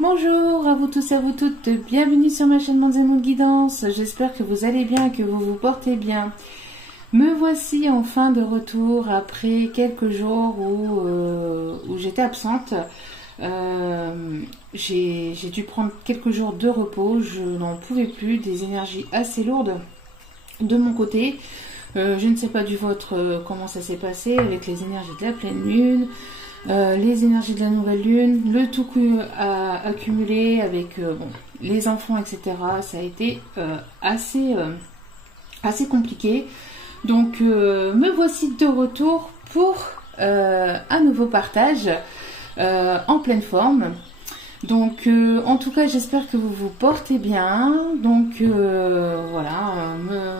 Bonjour à vous tous et à vous toutes, bienvenue sur ma chaîne Mondes et Mondes Guidance. J'espère que vous allez bien et que vous vous portez bien. Me voici enfin de retour après quelques jours où j'étais absente. J'ai dû prendre quelques jours de repos, je n'en pouvais plus, des énergies assez lourdes de mon côté. Je ne sais pas du vôtre comment ça s'est passé avec les énergies de la pleine lune. Les énergies de la nouvelle lune, le tout accumulé avec les enfants, etc. Ça a été assez compliqué. Donc me voici de retour pour un nouveau partage en pleine forme. Donc en tout cas j'espère que vous vous portez bien. Donc voilà,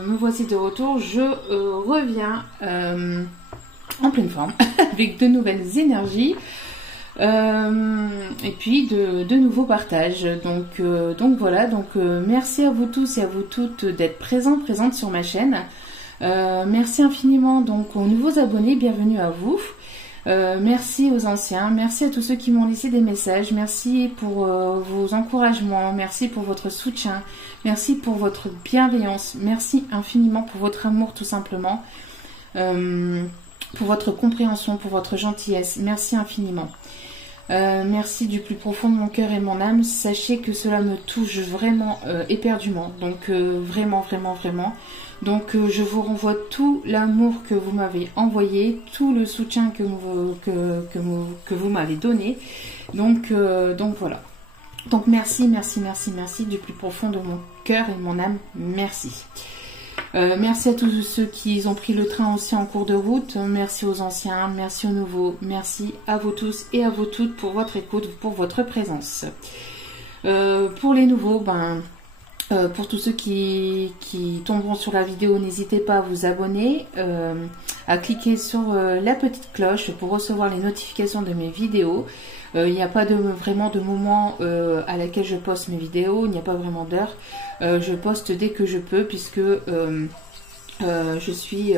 me voici de retour. Je reviens en pleine forme avec de nouvelles énergies et puis de nouveaux partages. Donc voilà, merci à vous tous et à vous toutes d'être présentes sur ma chaîne. Merci infiniment donc aux nouveaux abonnés, bienvenue à vous. Merci aux anciens, merci à tous ceux qui m'ont laissé des messages, merci pour vos encouragements, merci pour votre soutien, merci pour votre bienveillance, merci infiniment pour votre amour tout simplement. Pour votre compréhension, pour votre gentillesse. Merci infiniment. Merci du plus profond de mon cœur et de mon âme. Sachez que cela me touche vraiment éperdument. Donc vraiment. Donc je vous renvoie tout l'amour que vous m'avez envoyé, tout le soutien que vous m'avez donné. Donc voilà. Donc merci du plus profond de mon cœur et de mon âme. Merci. Merci à tous ceux qui ont pris le train aussi en cours de route. Merci aux anciens, merci aux nouveaux. Merci à vous tous et à vous toutes pour votre écoute, pour votre présence. Pour les nouveaux, pour tous ceux qui tomberont sur la vidéo, n'hésitez pas à vous abonner, à cliquer sur la petite cloche pour recevoir les notifications de mes vidéos. Il n'y a pas vraiment de moment à laquelle je poste mes vidéos, il n'y a pas vraiment d'heure. Je poste dès que je peux puisque je suis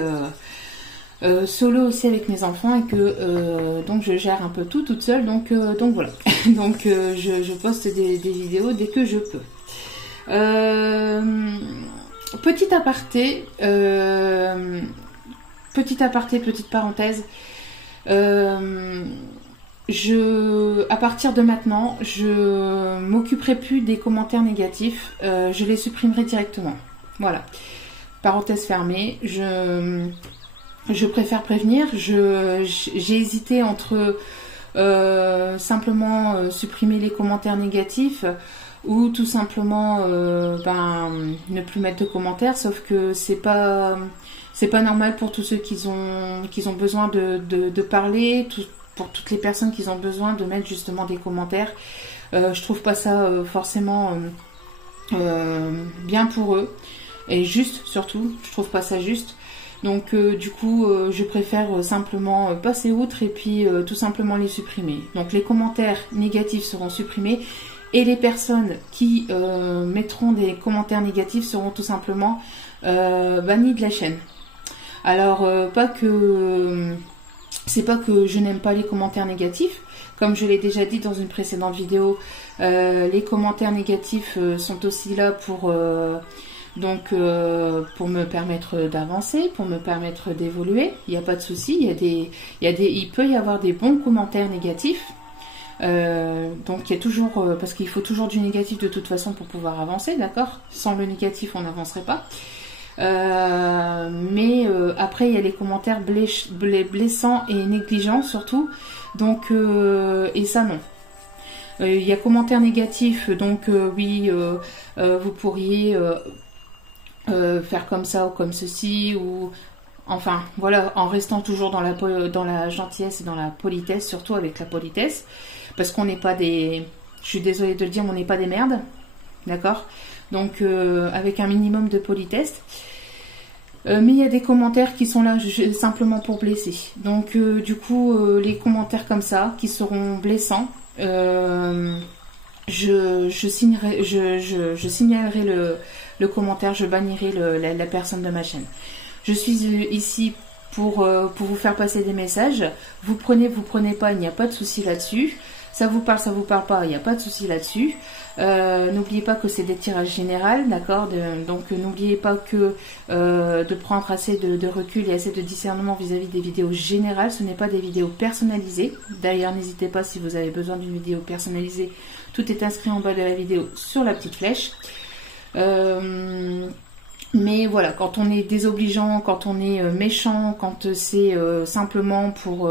solo aussi avec mes enfants et que donc je gère un peu tout toute seule. Donc voilà. Donc je poste des vidéos dès que je peux. Petit aparté, petite parenthèse. À partir de maintenant, je m'occuperai plus des commentaires négatifs, je les supprimerai directement. Voilà. Parenthèse fermée. Je préfère prévenir. J'ai hésité entre simplement supprimer les commentaires négatifs ou tout simplement ne plus mettre de commentaires. Sauf que c'est pas normal pour tous ceux qui ont besoin de parler. Pour toutes les personnes qui ont besoin de mettre justement des commentaires. Je trouve pas ça forcément bien pour eux. Et juste, surtout, je trouve pas ça juste. Donc du coup, je préfère simplement passer outre et puis tout simplement les supprimer. Donc les commentaires négatifs seront supprimés. Et les personnes qui mettront des commentaires négatifs seront tout simplement bannies de la chaîne. Alors, c'est pas que je n'aime pas les commentaires négatifs. Comme je l'ai déjà dit dans une précédente vidéo, les commentaires négatifs sont aussi là pour me permettre d'avancer, pour me permettre d'évoluer. Il n'y a pas de souci. Il peut y avoir des bons commentaires négatifs. Donc il y a toujours, parce qu'il faut toujours du négatif de toute façon pour pouvoir avancer, d'accord? Sans le négatif, on n'avancerait pas. Mais après il y a les commentaires blessants et négligents surtout, donc et ça non. Il y a commentaires négatifs, donc oui, vous pourriez faire comme ça ou comme ceci, ou enfin voilà, en restant toujours dans la gentillesse et dans la politesse, surtout avec la politesse, parce qu'on n'est pas des, je suis désolée de le dire, mais on n'est pas des merdes, d'accord? Donc avec un minimum de politesse. Mais il y a des commentaires qui sont là simplement pour blesser. Donc du coup, les commentaires comme ça, qui seront blessants, je signalerai le commentaire, je bannirai la personne de ma chaîne. Je suis ici pour vous faire passer des messages. Vous prenez pas, il n'y a pas de souci là-dessus. Ça vous parle pas, il n'y a pas de souci là-dessus. N'oubliez pas que c'est des tirages généraux, d'accord? Donc n'oubliez pas que de prendre assez de recul et assez de discernement vis-à-vis des vidéos générales. Ce n'est pas des vidéos personnalisées. D'ailleurs, n'hésitez pas si vous avez besoin d'une vidéo personnalisée. Tout est inscrit en bas de la vidéo sur la petite flèche. Mais voilà, quand on est désobligeant, quand on est méchant, quand c'est simplement pour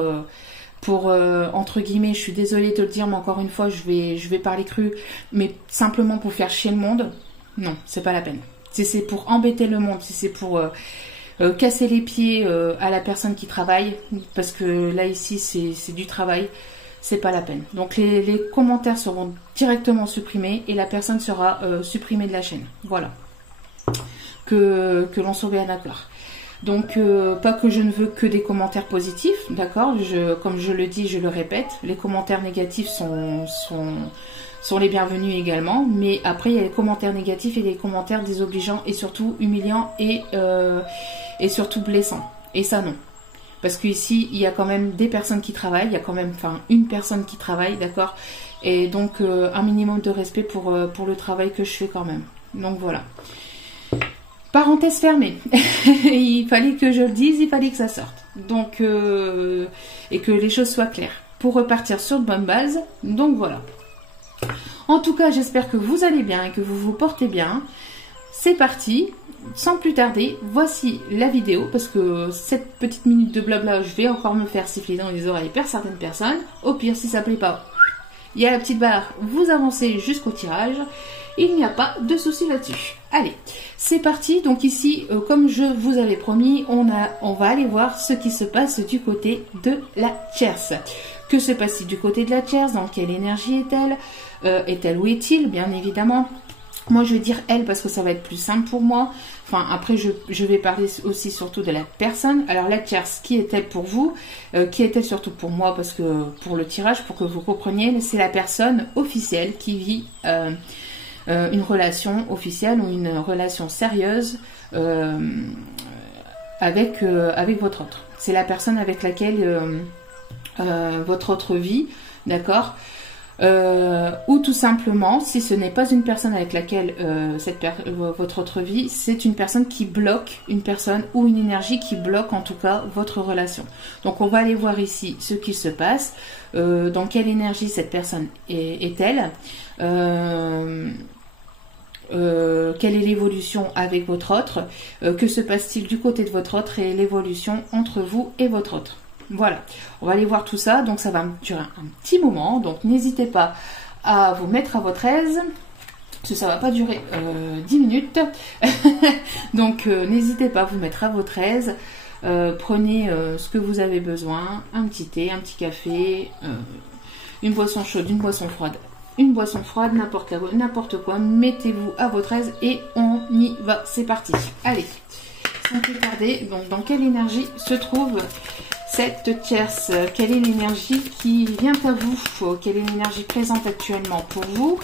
entre guillemets, je suis désolée de te le dire, mais encore une fois, je vais parler cru, mais simplement pour faire chier le monde, non, c'est pas la peine. Si c'est pour embêter le monde, si c'est pour casser les pieds à la personne qui travaille, parce que là ici c'est du travail, c'est pas la peine. Donc les commentaires seront directement supprimés et la personne sera supprimée de la chaîne. Voilà. Que l'on soit bien d'accord. Donc, pas que je ne veux que des commentaires positifs, d'accord? Comme je le dis, je le répète, les commentaires négatifs sont les bienvenus également, mais après, il y a les commentaires négatifs et les commentaires désobligeants et surtout humiliants et surtout blessants. Et ça, non. Parce qu'ici, il y a quand même des personnes qui travaillent, il y a quand même, enfin, une personne qui travaille, d'accord? Et donc, un minimum de respect pour le travail que je fais quand même. Donc, voilà. Parenthèse fermée. Il fallait que je le dise, il fallait que ça sorte. Donc, et que les choses soient claires. Pour repartir sur de bonnes bases. Donc voilà. En tout cas, j'espère que vous allez bien et que vous vous portez bien. C'est parti. Sans plus tarder, voici la vidéo. Parce que cette petite minute de blabla, je vais encore me faire siffler dans les oreilles par certaines personnes. Au pire, si ça ne plaît pas, il y a la petite barre. Vous avancez jusqu'au tirage. Il n'y a pas de souci là-dessus. Allez, c'est parti. Donc ici, comme je vous avais promis, on va aller voir ce qui se passe du côté de la tierce. Que se passe-t-il du côté de la tierce? Dans quelle énergie est-elle? Est-elle ou est-il? Bien évidemment. Moi, je vais dire elle parce que ça va être plus simple pour moi. Enfin, après, je vais parler aussi surtout de la personne. Alors, la tierce, qui est-elle pour vous? Qui est-elle surtout pour moi? Parce que pour le tirage, pour que vous compreniez, c'est la personne officielle qui vit une relation officielle ou une relation sérieuse avec votre autre. C'est la personne avec laquelle votre autre vit, d'accord? Ou tout simplement, si ce n'est pas une personne avec laquelle votre autre vit, c'est une personne qui bloque, une personne ou une énergie qui bloque en tout cas votre relation. Donc on va aller voir ici ce qu'il se passe, dans quelle énergie cette personne est-elle, quelle est l'évolution avec votre autre, que se passe-t-il du côté de votre autre et l'évolution entre vous et votre autre. Voilà, on va aller voir tout ça, donc ça va me durer un petit moment, donc n'hésitez pas à vous mettre à votre aise, parce que ça va pas durer 10 minutes, donc n'hésitez pas à vous mettre à votre aise, prenez ce que vous avez besoin, un petit thé, un petit café, une boisson chaude, une boisson froide, n'importe quoi, mettez-vous à votre aise et on y va, c'est parti. Allez, sans plus tarder, donc dans quelle énergie se trouve cette tierce? Quelle est l'énergie qui vient à vous? Quelle est l'énergie présente actuellement pour vous?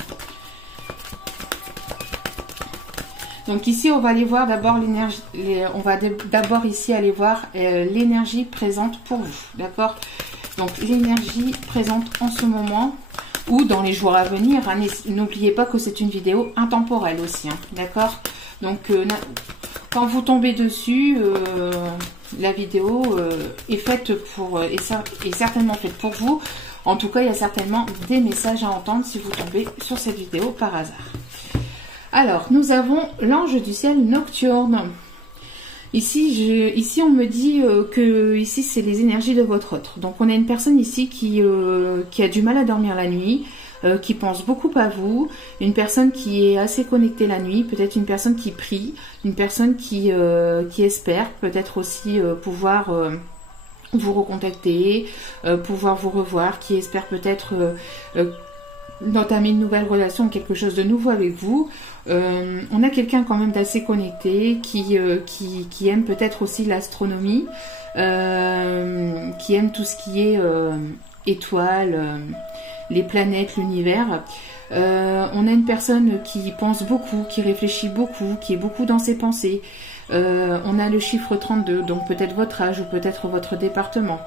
Donc ici, on va aller voir d'abord l'énergie. On va d'abord ici aller voir l'énergie présente pour vous, d'accord? Donc l'énergie présente en ce moment ou dans les jours à venir. Hein, n'oubliez pas que c'est une vidéo intemporelle aussi, hein, d'accord? Donc quand vous tombez dessus, la vidéo est faite pour est certainement faite pour vous. En tout cas, il y a certainement des messages à entendre si vous tombez sur cette vidéo par hasard. Alors, nous avons l'ange du ciel nocturne. Ici, on me dit que ici, c'est les énergies de votre autre. Donc, on a une personne ici qui a du mal à dormir la nuit, qui pense beaucoup à vous, une personne qui est assez connectée la nuit, peut-être une personne qui prie, une personne qui espère peut-être aussi pouvoir vous recontacter, pouvoir vous revoir, qui espère peut-être d'entamer une nouvelle relation, quelque chose de nouveau avec vous. On a quelqu'un quand même d'assez connecté qui aime peut-être aussi l'astronomie, qui aime tout ce qui est étoiles, les planètes, l'univers. On a une personne qui pense beaucoup, qui réfléchit beaucoup, qui est beaucoup dans ses pensées. On a le chiffre 32, donc peut-être votre âge ou peut-être votre département.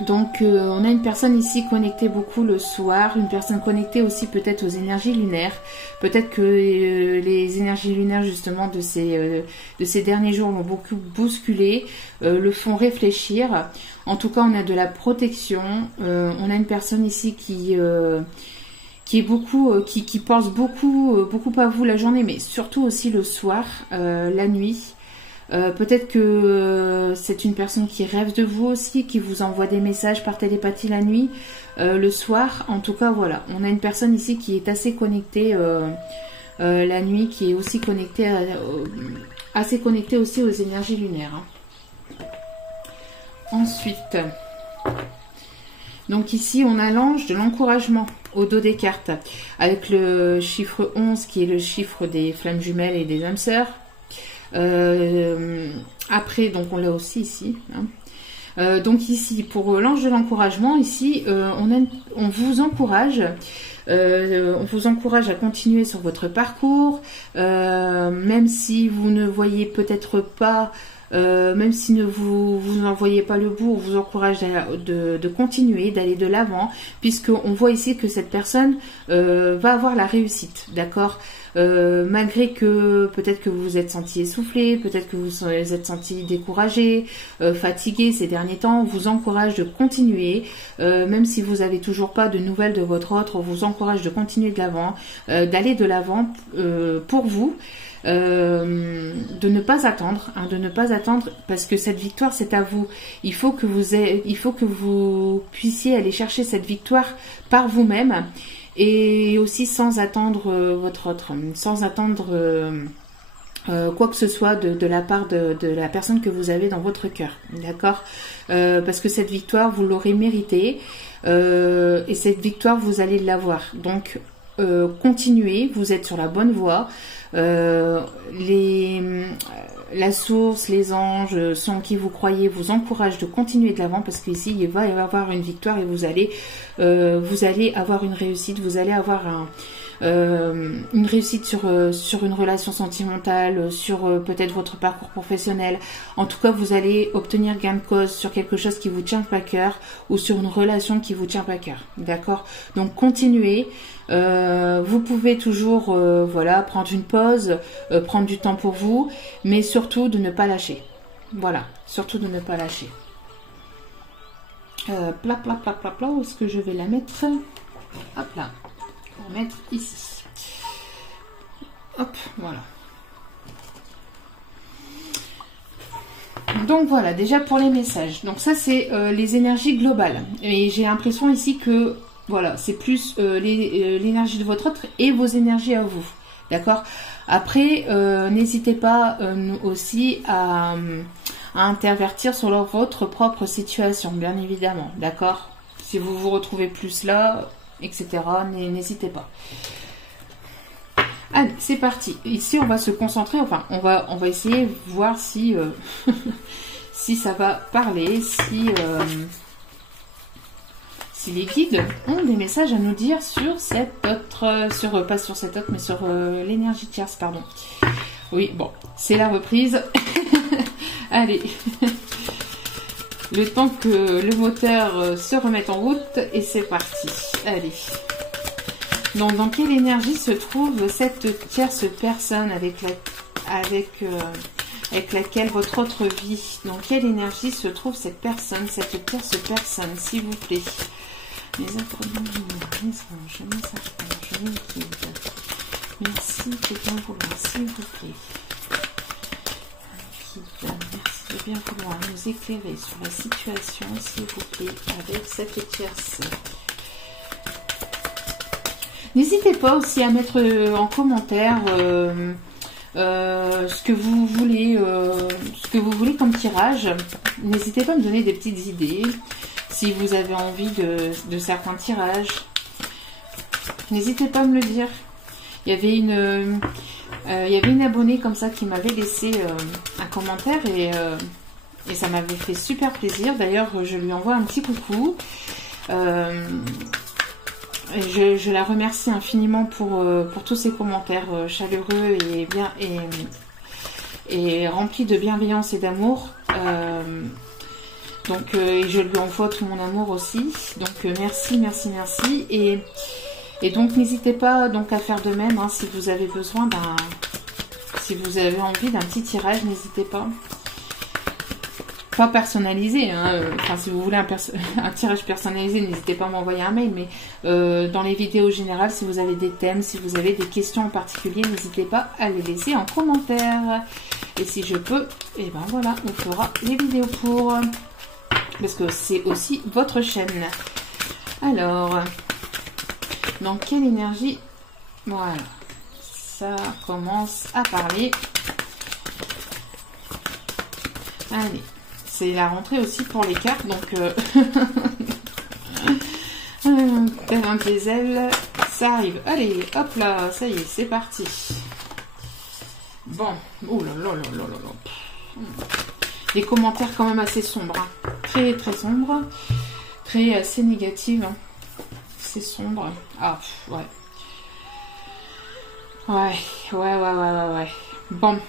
Donc on a une personne ici connectée beaucoup le soir, une personne connectée aussi peut-être aux énergies lunaires. Peut-être que les énergies lunaires justement de ces derniers jours l'ont beaucoup bousculé, le font réfléchir. En tout cas on a de la protection, on a une personne ici qui est beaucoup, qui pense beaucoup à vous la journée, mais surtout aussi le soir, la nuit. Peut-être que c'est une personne qui rêve de vous aussi, qui vous envoie des messages par télépathie la nuit, le soir. En tout cas, voilà, on a une personne ici qui est assez connectée la nuit, qui est aussi connectée, assez connectée aussi aux énergies lunaires. Ensuite, donc ici, on a l'ange de l'encouragement au dos des cartes, avec le chiffre 11 qui est le chiffre des flammes jumelles et des âmes sœurs. Après, donc on l'a aussi ici. Hein. Donc ici, pour l'ange de l'encouragement, ici, on vous encourage. On vous encourage à continuer sur votre parcours, même si vous ne voyez peut-être pas, même si vous n'en voyez pas le bout, on vous encourage de continuer, d'aller de l'avant, puisqu'on voit ici que cette personne va avoir la réussite, d'accord ? Malgré que peut-être que vous vous êtes senti essoufflé, peut-être que vous vous êtes senti découragé, fatigué ces derniers temps, on vous encourage de continuer, même si vous n'avez toujours pas de nouvelles de votre autre, on vous encourage de continuer de l'avant, d'aller de l'avant pour vous. De ne pas attendre, hein, de ne pas attendre, parce que cette victoire c'est à vous. Il faut que vous puissiez aller chercher cette victoire par vous-même, et aussi sans attendre votre autre, sans attendre quoi que ce soit de la part de la personne que vous avez dans votre cœur, d'accord, parce que cette victoire vous l'aurez méritée, et cette victoire vous allez l'avoir. Donc continuez, vous êtes sur la bonne voie. La source, les anges sont qui vous croyez, vous encouragent de continuer de l'avant, parce qu'ici il va y avoir une victoire et vous allez avoir une réussite, vous allez avoir une réussite sur une relation sentimentale, sur peut-être votre parcours professionnel. En tout cas, vous allez obtenir gain de cause sur quelque chose qui vous tient à cœur, ou sur une relation qui vous tient à cœur, d'accord? Donc continuez. Vous pouvez toujours voilà, prendre une pause, prendre du temps pour vous, mais surtout de ne pas lâcher. Voilà, surtout de ne pas lâcher. Pla, où est-ce que je vais la mettre? Hop là, on va mettre ici. Hop, voilà. Donc voilà, déjà pour les messages. Donc ça c'est les énergies globales. Et j'ai l'impression ici que voilà, c'est plus l'énergie de votre autre et vos énergies à vous. D'accord? Après, n'hésitez pas aussi à intervertir sur votre propre situation, bien évidemment. D'accord? Si vous vous retrouvez plus là, etc., n'hésitez pas. Allez, c'est parti. Ici, on va se concentrer, enfin, on va essayer de voir si, si ça va parler, si les guides ont des messages à nous dire sur cette autre, pas sur cette autre, mais sur l'énergie tierce, pardon. Oui, bon, c'est la reprise. Allez, le temps que le moteur se remette en route, et c'est parti. Allez. Donc, dans quelle énergie se trouve cette tierce personne avec laquelle votre autre vit? Dans quelle énergie se trouve cette personne, cette tierce personne, s'il vous plaît? Les accords les anges, je m'équipe. Merci de bien vouloir, s'il vous plaît. Merci de bien vouloir nous éclairer sur la situation, s'il vous plaît, avec cette tierce. N'hésitez pas aussi à mettre en commentaire ce que vous voulez comme tirage. N'hésitez pas à me donner des petites idées. Si vous avez envie de certains tirages, n'hésitez pas à me le dire. Il y avait une abonnée comme ça qui m'avait laissé un commentaire et ça m'avait fait super plaisir. D'ailleurs, je lui envoie un petit coucou. Je la remercie infiniment pour tous ces commentaires chaleureux et remplis de bienveillance et d'amour. Donc, et je lui envoie tout mon amour aussi. Donc, merci, merci, merci. Et donc, n'hésitez pas donc à faire de même, hein, si vous avez besoin d'un... Si vous avez envie d'un petit tirage, n'hésitez pas. Pas personnalisé, hein. Enfin, si vous voulez un tirage personnalisé, n'hésitez pas à m'envoyer un mail. Mais dans les vidéos générales, si vous avez des thèmes, si vous avez des questions en particulier, n'hésitez pas à les laisser en commentaire. Et si je peux, et ben voilà, on fera les vidéos pour... Parce que c'est aussi votre chaîne. Alors, dans quelle énergie? Voilà, ça commence à parler. Allez, c'est la rentrée aussi pour les cartes, donc un des ailes, ça arrive. Allez, hop là, ça y est, c'est parti. Bon, oh là là là là là là. Les commentaires quand même assez sombres, hein. Très très sombres, très assez négatifs, hein. C'est sombre. Ah ouais. Ouais. Bon.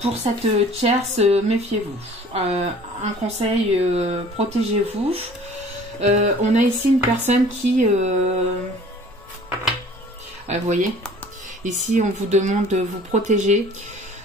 Pour cette tierce, méfiez-vous. Un conseil, protégez-vous. On a ici une personne qui... vous voyez, ici on vous demande de vous protéger.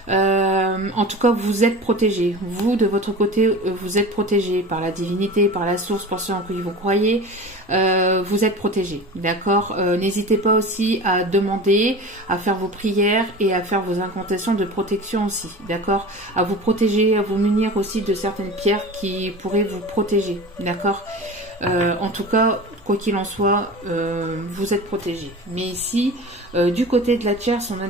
En tout cas, vous êtes protégé. Vous, de votre côté, vous êtes protégé par la divinité, par la source, pour ceux en qui vous croyez. Vous êtes protégé, d'accord. N'hésitez pas aussi à demander, à faire vos prières et à faire vos incantations de protection aussi, d'accord. À vous protéger, à vous munir aussi de certaines pierres qui pourraient vous protéger, d'accord. En tout cas, quoi qu'il en soit, vous êtes protégé. Mais ici, du côté de la tierce, on a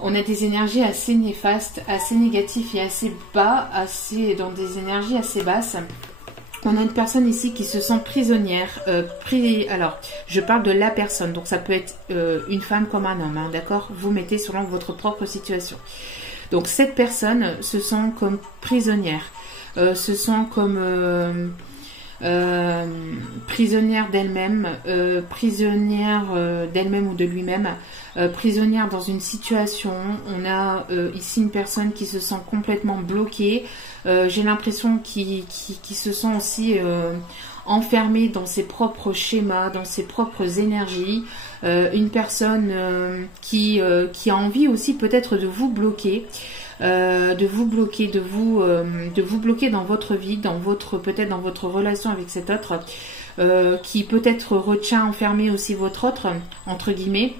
on a des énergies assez néfastes, assez négatives et assez bas, dans des énergies assez basses. On a une personne ici qui se sent prisonnière. Alors, je parle de la personne, donc ça peut être une femme comme un homme, hein, d'accord. Vous mettez selon votre propre situation. Donc, cette personne se sent comme prisonnière, se sent comme... prisonnière d'elle-même, d'elle-même ou de lui-même, prisonnière dans une situation. On a ici une personne qui se sent complètement bloquée. J'ai l'impression qu'il se sent aussi enfermée dans ses propres schémas, dans ses propres énergies. Une personne qui a envie aussi peut-être de vous bloquer. De vous bloquer dans votre vie, peut-être dans votre relation avec cet autre, qui peut-être retient enfermé aussi votre autre, entre guillemets,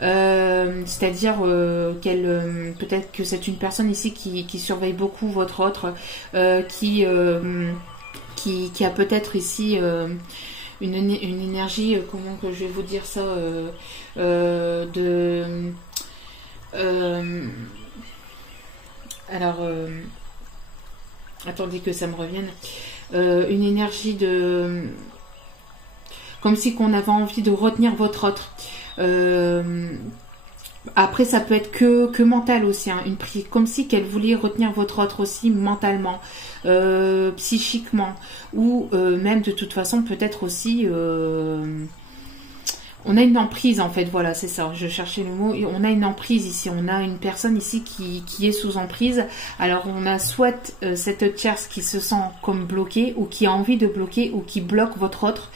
c'est-à-dire peut-être que c'est une personne ici qui surveille beaucoup votre autre, qui a peut-être ici une énergie, comment que je vais vous dire ça, alors, attendez que ça me revienne. Une énergie de... Comme si qu'on avait envie de retenir votre autre. Après, ça peut être que mental aussi. Hein, comme si qu'elle voulait retenir votre autre aussi mentalement, psychiquement. Ou même de toute façon, peut-être aussi... on a une emprise en fait, voilà, c'est ça, je cherchais le mot. On a une emprise ici, on a une personne ici qui est sous emprise. Alors on a soit cette tierce qui se sent comme bloquée, ou qui a envie de bloquer, ou qui bloque votre autre.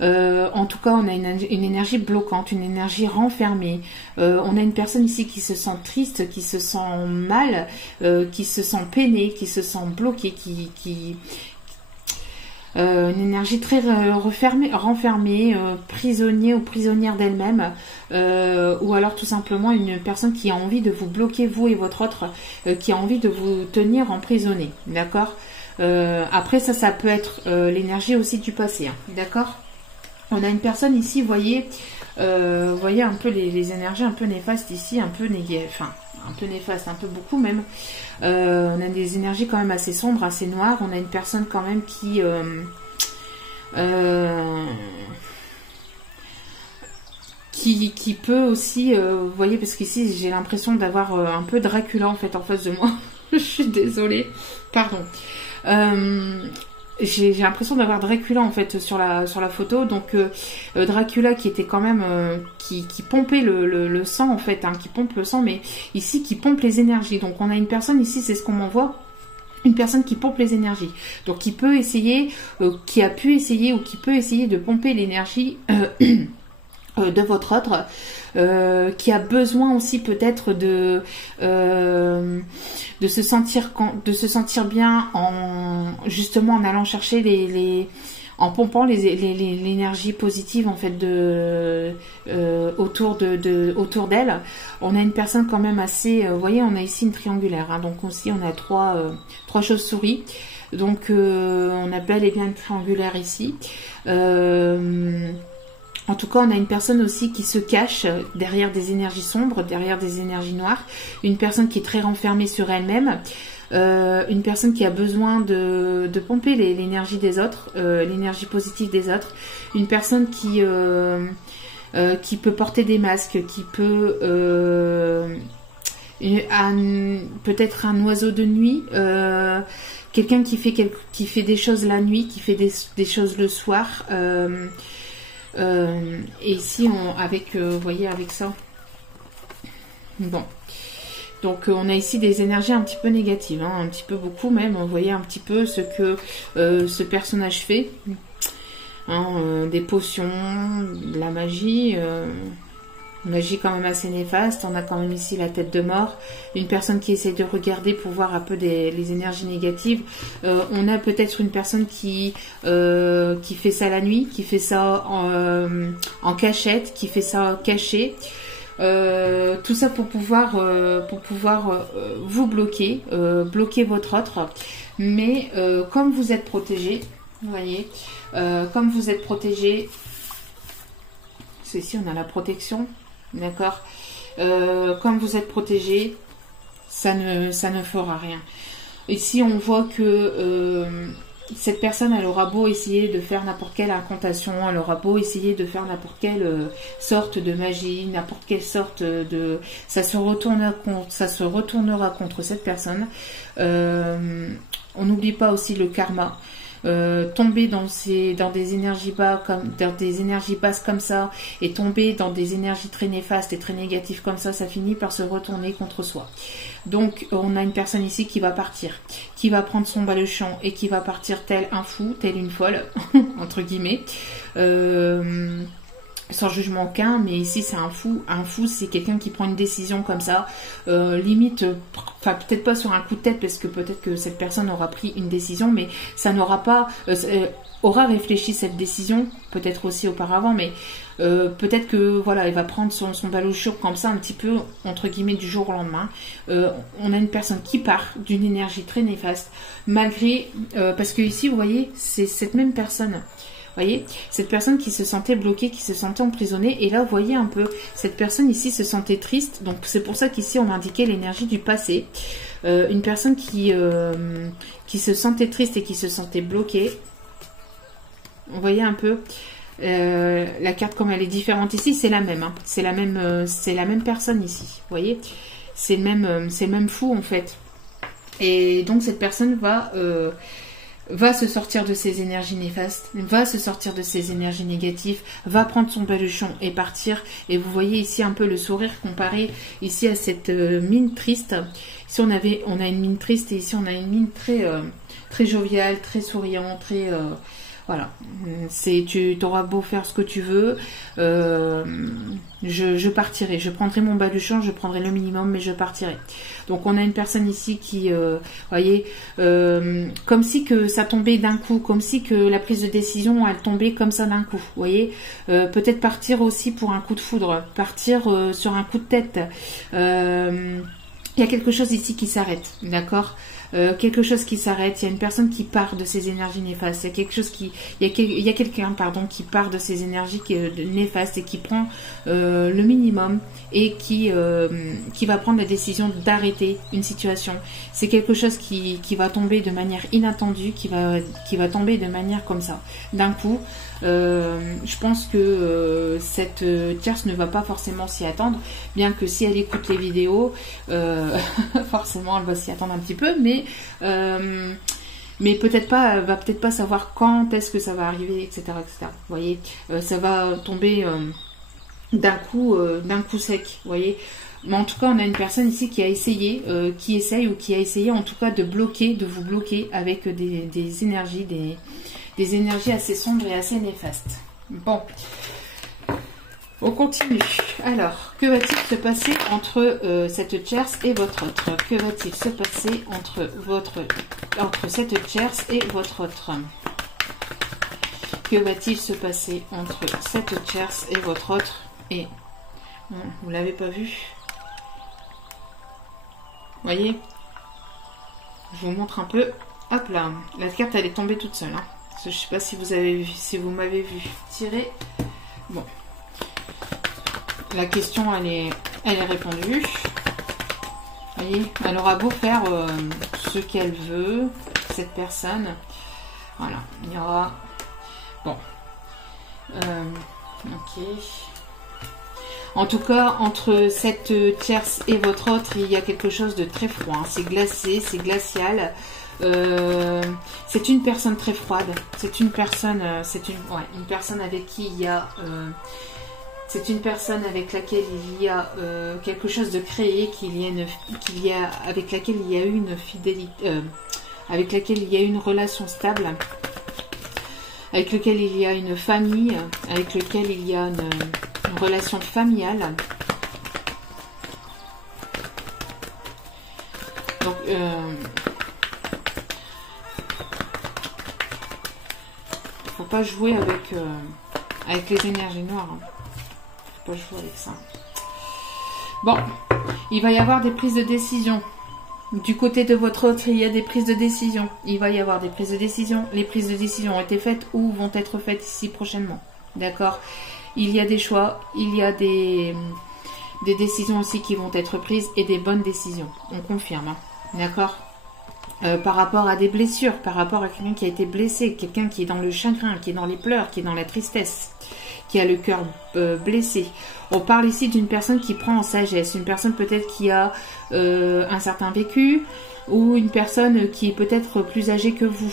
En tout cas, on a une énergie bloquante, une énergie renfermée. On a une personne ici qui se sent triste, qui se sent mal, qui se sent peinée, qui se sent bloquée, une énergie très renfermée, prisonnier ou prisonnière d'elle-même, ou alors tout simplement une personne qui a envie de vous bloquer, vous et votre autre, qui a envie de vous tenir emprisonné, d'accord. Après ça peut être l'énergie aussi du passé, hein, d'accord. On a une personne ici, voyez un peu les énergies un peu néfastes ici, un peu néfastes, un peu beaucoup même. On a des énergies quand même assez sombres, assez noires. On a une personne quand même qui peut aussi, vous voyez, parce qu'ici j'ai l'impression d'avoir un peu Dracula en fait en face de moi. Je suis désolée, pardon. j'ai l'impression d'avoir Dracula en fait sur la photo. Donc Dracula qui était quand même qui pompait le sang en fait, hein, qui pompe le sang, mais ici qui pompe les énergies. Donc on a une personne ici, c'est ce qu'on m'envoie. Une personne qui pompe les énergies, donc qui peut essayer, qui a pu essayer ou qui peut essayer de pomper l'énergie de votre autre, qui a besoin aussi peut-être de se sentir bien justement en allant chercher en pompant l'énergie positive en fait autour d'elle. On a une personne quand même assez, vous voyez, on a ici une triangulaire, hein, donc aussi on a trois chauves-souris, donc on a bel et bien une triangulaire ici. En tout cas, on a une personne aussi qui se cache derrière des énergies sombres, derrière des énergies noires, une personne qui est très renfermée sur elle-même. Une personne qui a besoin de pomper l'énergie des autres, l'énergie positive des autres, une personne qui peut porter des masques, qui peut peut-être un oiseau de nuit, quelqu'un qui fait des choses la nuit, qui fait des choses le soir, et ici vous voyez avec ça, bon. Donc on a ici des énergies un petit peu négatives, hein, un petit peu beaucoup même. Vous voyez un petit peu ce que ce personnage fait, hein, des potions, de la magie, magie quand même assez néfaste. On a quand même ici la tête de mort, une personne qui essaie de regarder pour voir un peu les énergies négatives. On a peut-être une personne qui fait ça la nuit, qui fait ça en cachette, qui fait ça caché. Tout ça pour pouvoir vous bloquer votre autre, mais comme vous êtes protégé, vous voyez, comme vous êtes protégé, c'est ici on a la protection, d'accord, comme vous êtes protégé, ça ne fera rien. Ici on voit que cette personne, elle aura beau essayer de faire n'importe quelle incantation, elle aura beau essayer de faire n'importe quelle sorte de magie, n'importe quelle sorte de... ça se retournera contre cette personne. On n'oublie pas aussi le karma. Tomber dans des énergies basses comme ça et tomber dans des énergies très néfastes et très négatives comme ça finit par se retourner contre soi. Donc on a une personne ici qui va partir, qui va prendre son baluchon et qui va partir tel un fou, tel une folle entre guillemets, sans jugement aucun, mais ici c'est un fou. Un fou, c'est quelqu'un qui prend une décision comme ça, limite, enfin peut-être pas sur un coup de tête, parce que peut-être que cette personne aura pris une décision, mais ça n'aura pas, aura réfléchi cette décision, peut-être aussi auparavant, mais peut-être que voilà, elle va prendre son baluchon comme ça, un petit peu entre guillemets du jour au lendemain. On a une personne qui part d'une énergie très néfaste, malgré, parce que ici vous voyez, c'est cette même personne. Vous voyez, cette personne qui se sentait bloquée, qui se sentait emprisonnée, et là vous voyez un peu, cette personne ici se sentait triste, donc c'est pour ça qu'ici on a indiqué l'énergie du passé. Une personne qui se sentait triste et qui se sentait bloquée. Vous voyez un peu, la carte comme elle est différente ici, c'est la même, hein. C'est la même personne ici, vous voyez, c'est le même fou en fait. Et donc cette personne va se sortir de ses énergies néfastes, va se sortir de ses énergies négatives, va prendre son baluchon et partir. Et vous voyez ici un peu le sourire comparé ici à cette mine triste. Ici on a une mine triste et ici on a une mine très joviale, très souriante, très... voilà, tu auras beau faire ce que tu veux, je partirai, je prendrai mon baluchon, je prendrai le minimum, mais je partirai. Donc on a une personne ici qui, voyez, comme si que ça tombait d'un coup, comme si que la prise de décision elle tombait comme ça d'un coup, vous voyez, peut-être partir aussi pour un coup de foudre, partir sur un coup de tête. Il y a quelque chose ici qui s'arrête, d'accord, quelque chose qui s'arrête, il y a une personne qui part de ses énergies néfastes, il y a quelqu'un pardon, qui part de ses énergies néfastes et qui prend le minimum et qui va prendre la décision d'arrêter une situation. C'est quelque chose qui va tomber de manière inattendue, qui va tomber de manière comme ça, d'un coup. Je pense que cette tierce ne va pas forcément s'y attendre, bien que si elle écoute les vidéos, forcément elle va s'y attendre un petit peu, mais mais peut-être pas, va peut-être pas savoir quand est-ce que ça va arriver, etc., etc. Vous voyez, ça va tomber d'un coup sec, vous voyez. Mais en tout cas, on a une personne ici qui a essayé, qui essaye ou qui a essayé en tout cas de bloquer, de vous bloquer avec des énergies, des énergies assez sombres et assez néfastes. Bon, on continue. Alors, que va-t-il se passer entre cette tierce et votre autre? Que va-t-il se passer entre cette tierce et votre autre? Que va-t-il se passer entre cette tierce et votre autre? Et vous l'avez pas vu? Vous voyez? Je vous montre un peu. Hop là, la carte elle est tombée toute seule. Hein. Je sais pas si vous avez vu, si vous m'avez vu tirer. Bon, la question elle est répondue. Vous voyez, elle aura beau faire ce qu'elle veut, cette personne. Voilà, il y aura. Bon, ok. En tout cas, entre cette tierce et votre autre, il y a quelque chose de très froid. Hein. C'est glacé, c'est glacial. C'est une personne très froide. C'est une personne, une personne avec qui il y a. C'est une personne avec laquelle il y a quelque chose de créé, avec laquelle il y a eu une fidélité, avec laquelle il y a eu une relation stable, avec laquelle il y a une famille, avec laquelle il y a une relation familiale. Donc, faut pas jouer avec les énergies noires. Hein. Faut pas jouer avec ça. Bon, il va y avoir des prises de décision. Du côté de votre autre, il y a des prises de décision. Il va y avoir des prises de décision. Les prises de décision ont été faites ou vont être faites ici prochainement. D'accord ? Il y a des choix, il y a des décisions aussi qui vont être prises et des bonnes décisions. On confirme, hein. D'accord ? Par rapport à des blessures, par rapport à quelqu'un qui a été blessé, quelqu'un qui est dans le chagrin, qui est dans les pleurs, qui est dans la tristesse, qui a le cœur blessé. On parle ici d'une personne qui prend en sagesse, une personne peut-être qui a un certain vécu, ou une personne qui est peut-être plus âgée que vous.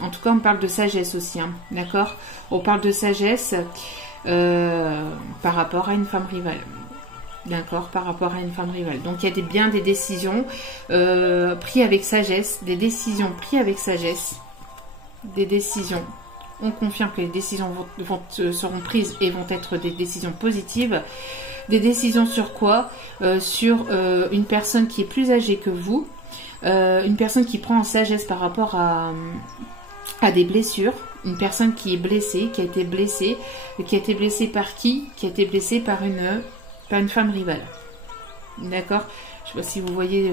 En tout cas, on parle de sagesse aussi, hein, d'accord ? On parle de sagesse par rapport à une femme rivale. D'accord, par rapport à une femme rivale. Donc, il y a bien des décisions prises avec sagesse, des décisions prises avec sagesse, des décisions. On confirme que les décisions seront prises et vont être des décisions positives. Des décisions sur quoi ? Sur une personne qui est plus âgée que vous, une personne qui prend en sagesse par rapport à des blessures, une personne qui est blessée, qui a été blessée par qui ? Qui a été blessée par une femme rivale. D'accord ? Je ne sais pas si vous voyez,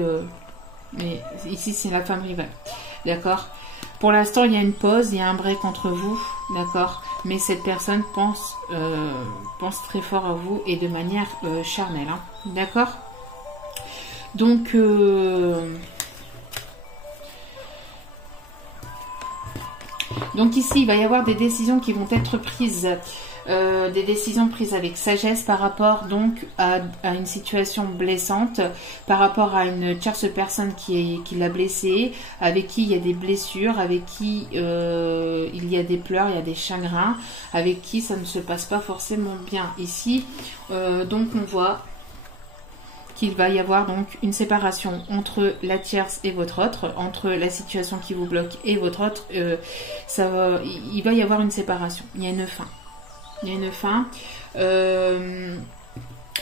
mais ici c'est la femme rivale. D'accord ? Pour l'instant, il y a une pause, il y a un break entre vous, d'accord ? Mais cette personne pense très fort à vous et de manière charnelle, hein, d'accord ? Donc, ici, il va y avoir des décisions qui vont être prises. Des décisions prises avec sagesse par rapport donc à une situation blessante, par rapport à une tierce personne qui l'a blessé, avec qui il y a des blessures, avec qui il y a des pleurs, il y a des chagrins, avec qui ça ne se passe pas forcément bien. Ici, donc on voit qu'il va y avoir donc une séparation entre la tierce et votre autre, entre la situation qui vous bloque et votre autre. Il va y avoir une séparation, il y a une fin. Il y a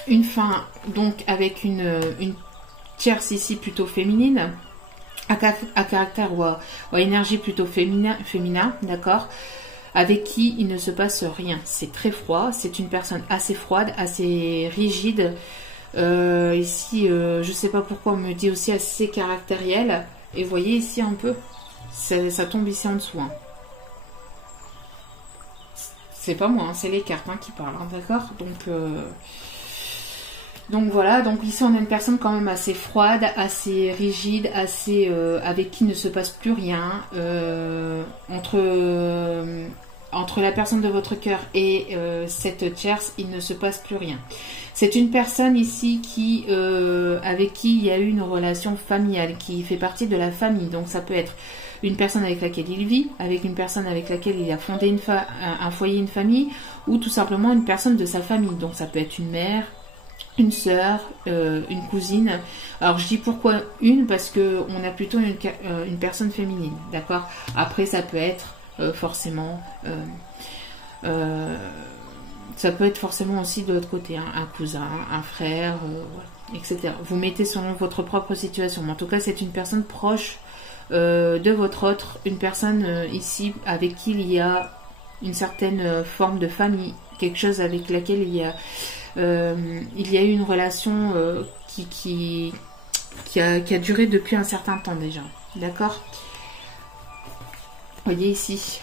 une fin donc avec une tierce ici plutôt féminine, à caractère ou à énergie plutôt féminin, d'accord, avec qui il ne se passe rien. C'est très froid, c'est une personne assez froide, assez rigide. Ici, je sais pas pourquoi on me dit aussi assez caractériel. Et vous voyez ici un peu, ça tombe ici en dessous. Hein. C'est pas moi, hein, c'est les cartes qui parlent, hein, d'accord ? Donc voilà, donc ici on a une personne quand même assez froide, assez rigide, assez avec qui ne se passe plus rien. Entre la personne de votre cœur et cette tierce, il ne se passe plus rien. C'est une personne ici avec qui il y a eu une relation familiale, qui fait partie de la famille. Donc ça peut être une personne avec laquelle il vit, avec une personne avec laquelle il a fondé un foyer, une famille, ou tout simplement une personne de sa famille. Donc ça peut être une mère, une sœur, une cousine. Alors je dis pourquoi une, parce que on a plutôt une personne féminine, d'accord. Après ça peut être forcément ça peut être forcément aussi de l'autre côté, hein, un cousin, un frère, voilà, etc. Vous mettez selon votre propre situation, mais en tout cas c'est une personne proche de votre autre, une personne ici avec qui il y a une certaine forme de famille, quelque chose avec laquelle il y a eu une relation qui a duré depuis un certain temps déjà, d'accord. Voyez ici,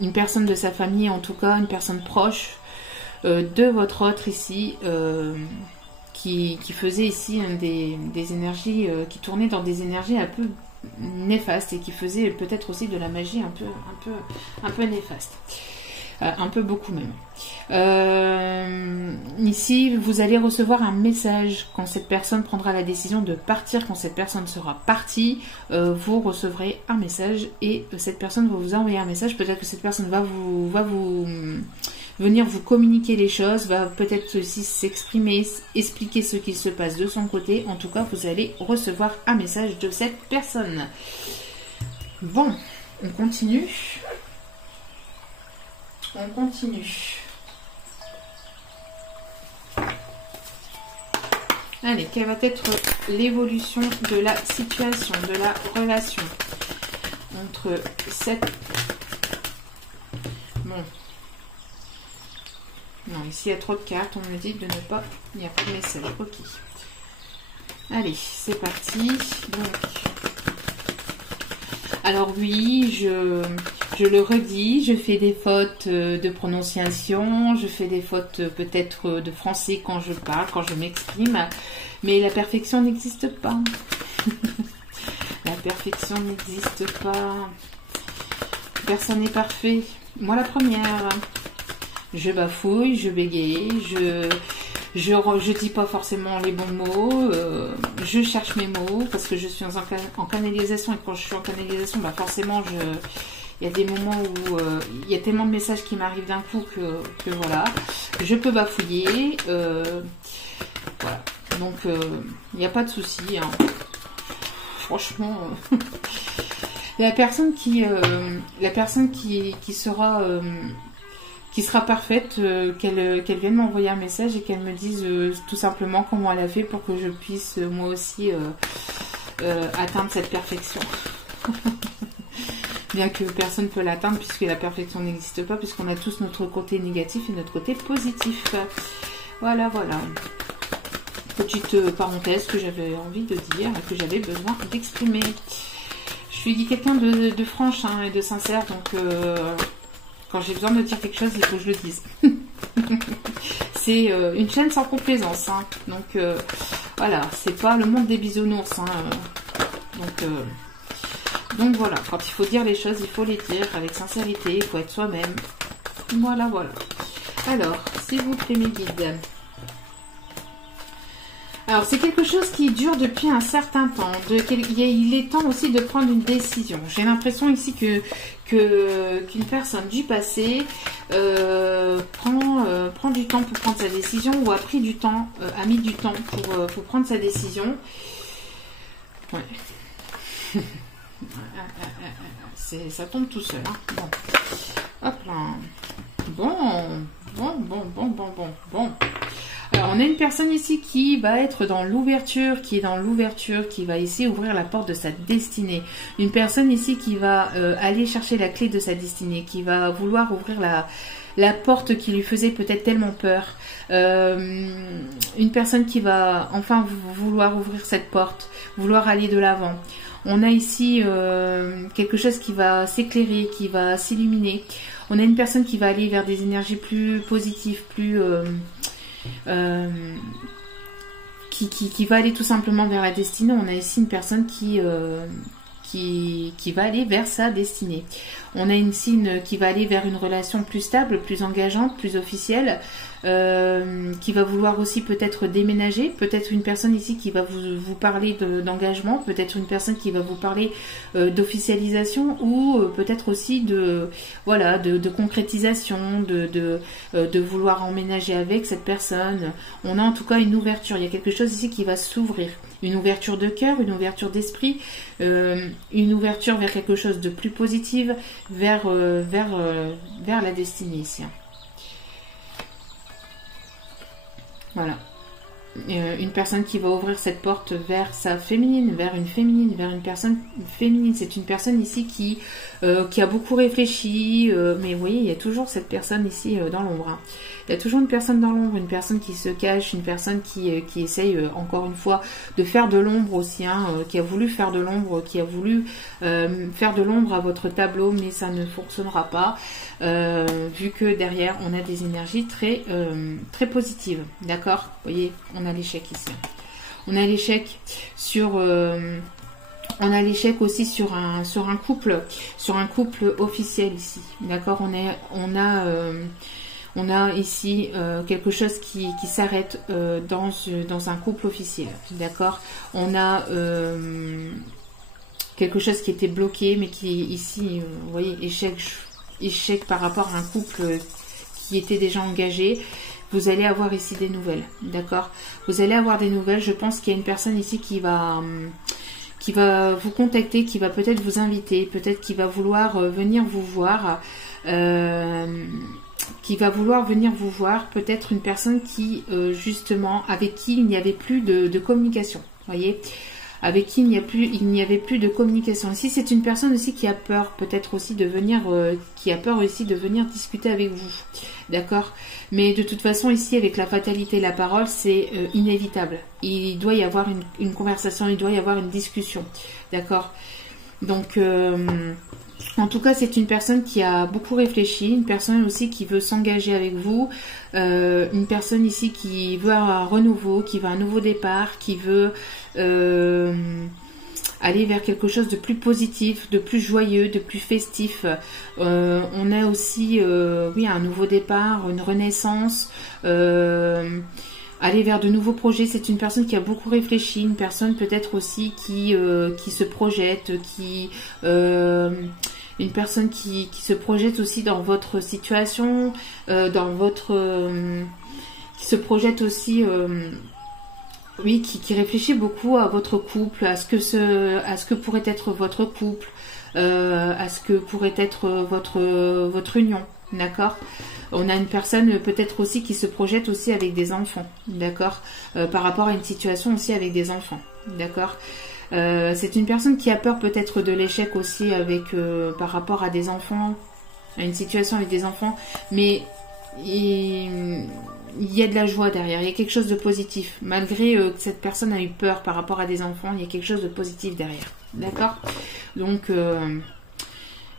une personne de sa famille, en tout cas une personne proche de votre autre ici, qui faisait ici des énergies, qui tournait dans des énergies un peu néfastes et qui faisait peut-être aussi de la magie un peu néfaste. Un peu beaucoup même. Ici, vous allez recevoir un message quand cette personne prendra la décision de partir, quand cette personne sera partie, vous recevrez un message et cette personne va vous envoyer un message. Peut-être que cette personne va vous venir vous communiquer les choses, va peut-être aussi s'exprimer, expliquer ce qui se passe de son côté. En tout cas, vous allez recevoir un message de cette personne. Bon, on continue. On continue. Allez, quelle va être l'évolution de la situation, de la relation entre cette... Bon. Non, ici il y a trop de cartes, on me dit de ne pas... Il n'y a pas de message, ok. Allez, c'est parti. Donc... Alors oui, je le redis, je fais des fautes de prononciation, je fais des fautes peut-être de français quand je parle, quand je m'exprime, mais la perfection n'existe pas. La perfection n'existe pas. Personne n'est parfait. Moi la première. Je bafouille, je bégaye, je dis pas forcément les bons mots, je cherche mes mots parce que je suis en canalisation et quand je suis en canalisation, bah forcément il y a des moments où il y a tellement de messages qui m'arrivent d'un coup que voilà, je peux bafouiller, voilà. Donc il n'y a pas de souci, hein. Franchement, la personne qui sera parfaite, qu'elle vienne m'envoyer un message et qu'elle me dise tout simplement comment elle a fait pour que je puisse moi aussi atteindre cette perfection. Bien que personne ne peut l'atteindre puisque la perfection n'existe pas, puisqu'on a tous notre côté négatif et notre côté positif. Voilà, voilà. Petite parenthèse que j'avais envie de dire, que j'avais besoin d'exprimer. Je suis quelqu'un de franche, hein, et de sincère, donc... quand j'ai besoin de dire quelque chose, il faut que je le dise. C'est une chaîne sans complaisance, hein. Donc voilà, c'est pas le monde des bisounours, hein. Donc voilà, quand il faut dire les choses, il faut les dire avec sincérité, il faut être soi-même. Voilà, voilà. Alors, s'il vous plaît, mes guides. Alors, c'est quelque chose qui dure depuis un certain temps. Il est temps aussi de prendre une décision. J'ai l'impression ici qu'une personne du passé prend du temps pour prendre sa décision ou a pris du temps, a mis du temps pour prendre sa décision. Ouais. Ça tombe tout seul. Hein. Bon. Hop là. Bon. Alors, on a une personne ici qui va être dans l'ouverture, qui va essayer d'ouvrir la porte de sa destinée. Une personne ici qui va aller chercher la clé de sa destinée, qui va vouloir ouvrir la porte qui lui faisait peut-être tellement peur. Une personne qui va enfin vouloir ouvrir cette porte, vouloir aller de l'avant. On a ici quelque chose qui va s'éclairer, qui va s'illuminer. On a une personne qui va aller vers des énergies plus positives, plus... qui va aller tout simplement vers la destinée. On a ici une personne qui qui va aller vers sa destinée. On a une signe qui va aller vers une relation plus stable, plus engageante, plus officielle, qui va vouloir aussi peut-être déménager, peut-être une personne ici qui va vous parler d'engagement, peut-être une personne qui va vous parler d'officialisation ou peut-être aussi de concrétisation, de vouloir emménager avec cette personne. On a en tout cas une ouverture, il y a quelque chose ici qui va s'ouvrir, une ouverture de cœur, une ouverture d'esprit, une ouverture vers quelque chose de plus positif, vers la destinée ici. Voilà. Une personne qui va ouvrir cette porte vers sa féminine, vers une personne féminine. C'est une personne ici qui a beaucoup réfléchi, mais vous voyez, il y a toujours cette personne ici dans l'ombre. Hein. Il y a toujours une personne dans l'ombre, une personne qui se cache, une personne qui essaye encore une fois de faire de l'ombre aussi, hein, qui a voulu faire de l'ombre, qui a voulu faire de l'ombre à votre tableau, mais ça ne fonctionnera pas, vu que derrière on a des énergies très, très positives. D'accord? Vous voyez, on a l'échec ici. On a l'échec sur... on a l'échec aussi sur un couple officiel ici. D'accord? On a ici quelque chose qui s'arrête dans un couple officiel. D'accord? On a quelque chose qui était bloqué, mais qui ici, vous voyez, échec par rapport à un couple qui était déjà engagé. Vous allez avoir ici des nouvelles. D'accord? Vous allez avoir des nouvelles. Je pense qu'il y a une personne ici qui va vous contacter, qui va peut-être vous inviter, peut-être qui va vouloir venir vous voir. Peut-être une personne qui, justement, avec qui il n'y avait plus de communication, voyez, avec qui il n'y avait plus de communication. Ici, c'est une personne aussi qui a peur, peut-être aussi de venir, discuter avec vous, d'accord? Mais de toute façon, ici, avec la fatalité et la parole, c'est inévitable. Il doit y avoir une conversation, il doit y avoir une discussion, d'accord? Donc... en tout cas, c'est une personne qui a beaucoup réfléchi, une personne aussi qui veut s'engager avec vous, une personne ici qui veut un renouveau, qui veut un nouveau départ, qui veut aller vers quelque chose de plus positif, de plus joyeux, de plus festif. On a aussi un nouveau départ, une renaissance, aller vers de nouveaux projets. C'est une personne qui a beaucoup réfléchi, une personne peut-être aussi qui se projette, une personne qui se projette aussi dans votre situation, qui se projette aussi, qui réfléchit beaucoup à votre couple, à ce que pourrait être votre couple, à ce que pourrait être votre union, d'accord? On a une personne peut-être aussi qui se projette aussi avec des enfants, d'accord, par rapport à une situation aussi avec des enfants, d'accord. C'est une personne qui a peur peut-être de l'échec aussi par rapport à des enfants, à une situation avec des enfants, mais il y a de la joie derrière, il y a quelque chose de positif. Malgré que cette personne a eu peur par rapport à des enfants, il y a quelque chose de positif derrière, d'accord. Donc,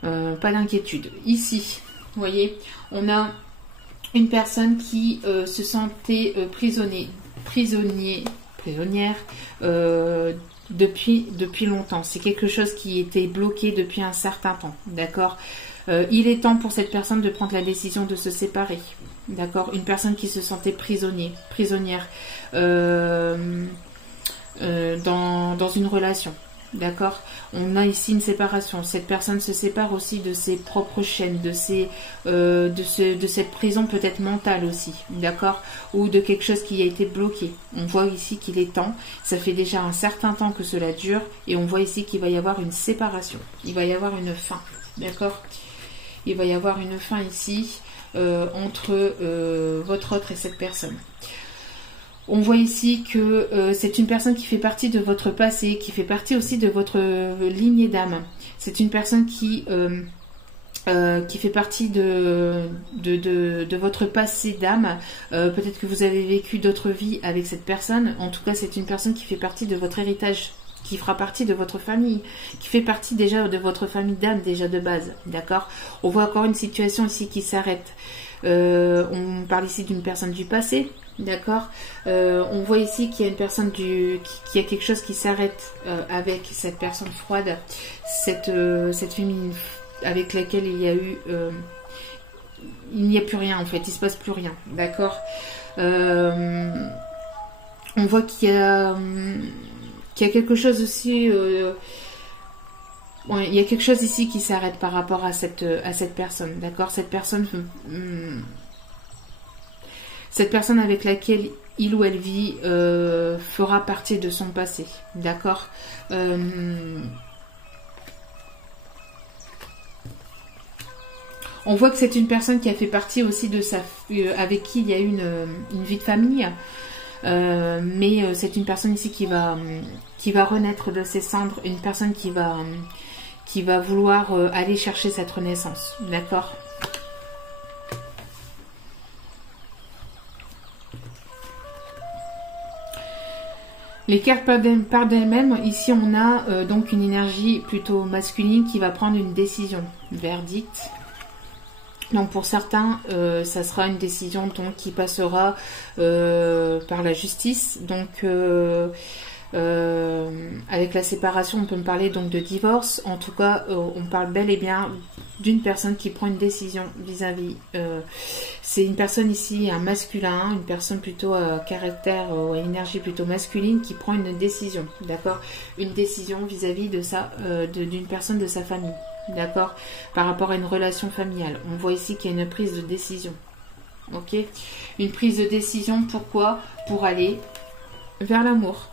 pas d'inquiétude. Ici, vous voyez, on a une personne qui se sentait prisonnière depuis longtemps. C'est quelque chose qui était bloqué depuis un certain temps, d'accord. Il est temps pour cette personne de prendre la décision de se séparer, d'accord. Une personne qui se sentait prisonnière dans une relation. D'accord? On a ici une séparation. Cette personne se sépare aussi de ses propres chaînes, de cette prison peut-être mentale aussi. D'accord? Ou de quelque chose qui a été bloqué. On voit ici qu'il est temps. Ça fait déjà un certain temps que cela dure. Et on voit ici qu'il va y avoir une séparation. Il va y avoir une fin. D'accord? Il va y avoir une fin ici entre votre autre et cette personne. On voit ici que c'est une personne qui fait partie de votre passé, qui fait partie aussi de votre lignée d'âme. C'est une personne qui fait partie de votre passé d'âme. Peut-être que vous avez vécu d'autres vies avec cette personne. En tout cas, c'est une personne qui fait partie de votre héritage, qui fera partie de votre famille, qui fait partie déjà de votre famille d'âme déjà de base. D'accord? On voit encore une situation ici qui s'arrête. On parle ici d'une personne du passé. D'accord. On voit ici qu'il y a une personne qui a quelque chose qui s'arrête avec cette personne froide, cette féminine avec laquelle il y a eu... il n'y a plus rien en fait, il se passe plus rien. D'accord. On voit qu'il y a quelque chose aussi... bon, il y a quelque chose ici qui s'arrête par rapport à cette personne. D'accord. Cette personne avec laquelle il ou elle vit fera partie de son passé. D'accord. On voit que c'est une personne qui a fait partie aussi de avec qui il y a eu une vie de famille. Mais c'est une personne ici qui va renaître de ses cendres. Une personne qui va vouloir aller chercher cette renaissance. D'accord. Les cartes par d'elles-mêmes, ici on a donc une énergie plutôt masculine qui va prendre une décision, verdict. Donc pour certains, ça sera une décision donc, qui passera par la justice. Donc avec la séparation, on peut me parler donc de divorce. En tout cas, on parle bel et bien d'une personne qui prend une décision vis-à-vis. C'est une personne ici, un masculin, une personne plutôt à caractère ou à énergie plutôt masculine qui prend une décision, d'accord. Une décision vis-à-vis de d'une personne de sa famille, d'accord, par rapport à une relation familiale. On voit ici qu'il y a une prise de décision, ok. Une prise de décision, pourquoi? Pour aller vers l'amour.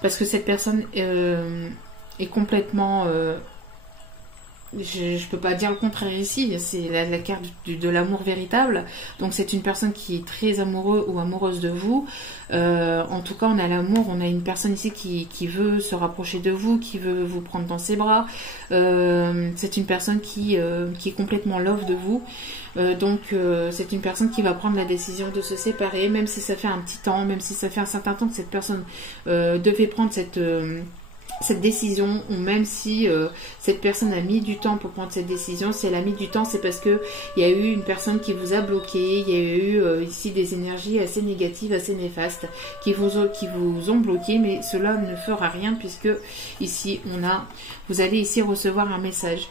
Parce que cette personne est complètement... je ne peux pas dire le contraire ici, c'est la carte de l'amour véritable. Donc c'est une personne qui est très amoureux ou amoureuse de vous. En tout cas, on a l'amour, on a une personne ici qui veut se rapprocher de vous, qui veut vous prendre dans ses bras. C'est une personne qui est complètement love de vous. Donc c'est une personne qui va prendre la décision de se séparer, même si ça fait un petit temps, même si ça fait un certain temps que cette personne devait prendre cette décision, ou même si cette personne a mis du temps pour prendre cette décision. Si elle a mis du temps, c'est parce que il y a eu une personne qui vous a bloqué, il y a eu ici des énergies assez négatives, assez néfastes qui vous ont bloqué, mais cela ne fera rien puisque ici vous allez ici recevoir un message,